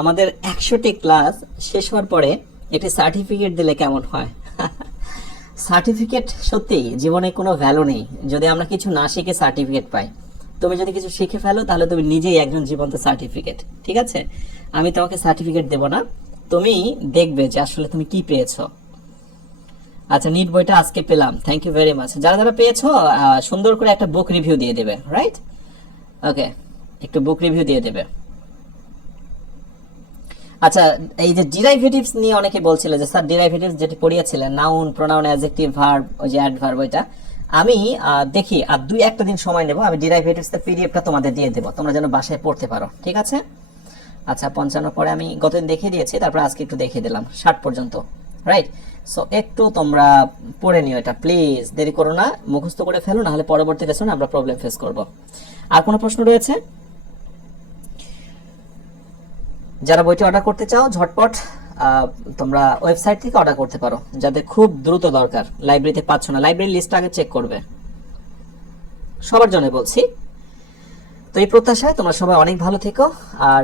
আমাদের 100টি ক্লাস শেষ হওয়ার পরে একটি সার্টিফিকেট দিলে কেমন হয়? সার্টিফিকেট সত্যি জীবনে কোনো ভ্যালু নেই যদি আমরা কিছু না শিখে সার্টিফিকেট পাই। তুমি যদি কিছু শিখে ফেলো তাহলে তুমি নিজেই একজন জীবন্ত সার্টিফিকেট, ঠিক আছে? আমি তোমাকে সার্টিফিকেট দেব না, তুমি দেখবে যে আসলে তুমি কি পেয়েছো। আচ্ছা, নিট বইটা আজকে পেলাম, থ্যাংক ইউ ভেরি মাচ। যারা যারা পেয়েছো সুন্দর করে একটা বুক রিভিউ দিয়ে দেবে, রাইট? ওকে, একটু বুক রিভিউ দিয়ে দেবে। আচ্ছা, এই যে ডিরাইভেটিভস নিয়ে অনেকে বলছিল যে স্যার ডিরাইভেটিভস যেটা পড়িয়েছিলেন, নাউন, প্রোনাউন, অ্যাডজেক্টিভ, ভার্ব, ওই যে অ্যাডভার্ব, ওইটা আমি দেখি আর 2-1 দিন সময় নেব, আমি ডিরাইভেটিভস এর পিডিএফটা তোমাদের দিয়ে দেব, তোমরা যেন বাসায় পড়তে পারো, ঠিক আছে? আচ্ছা, 55 পরে আমি গতদিন দেখিয়ে দিয়েছি, তারপর আজকে একটু দেখিয়ে দিলাম 60 পর্যন্ত, রাইট? সো একটু তোমরা পড়ে নিও এটা, প্লিজ, দেরি করো না, মুখস্থ করে ফেলো, না হলে পরবর্তী লেসনে আমরা প্রবলেম ফেস করব। আর কোনো প্রশ্ন রয়েছে? যারা বইটি অর্ডার করতে চাও ঝটপট তোমরা ওয়েবসাইট থেকে অর্ডার করতে পারো, যাদের খুব দ্রুত দরকার, লাইব্রেরিতে পাচ্ছ না, লাইব্রেরি লিস্ট আগে চেক করবে, সবার জন্য বলছি। তো এই প্রত্যাশায় তোমরা সবাই অনেক ভালো থেকো। আর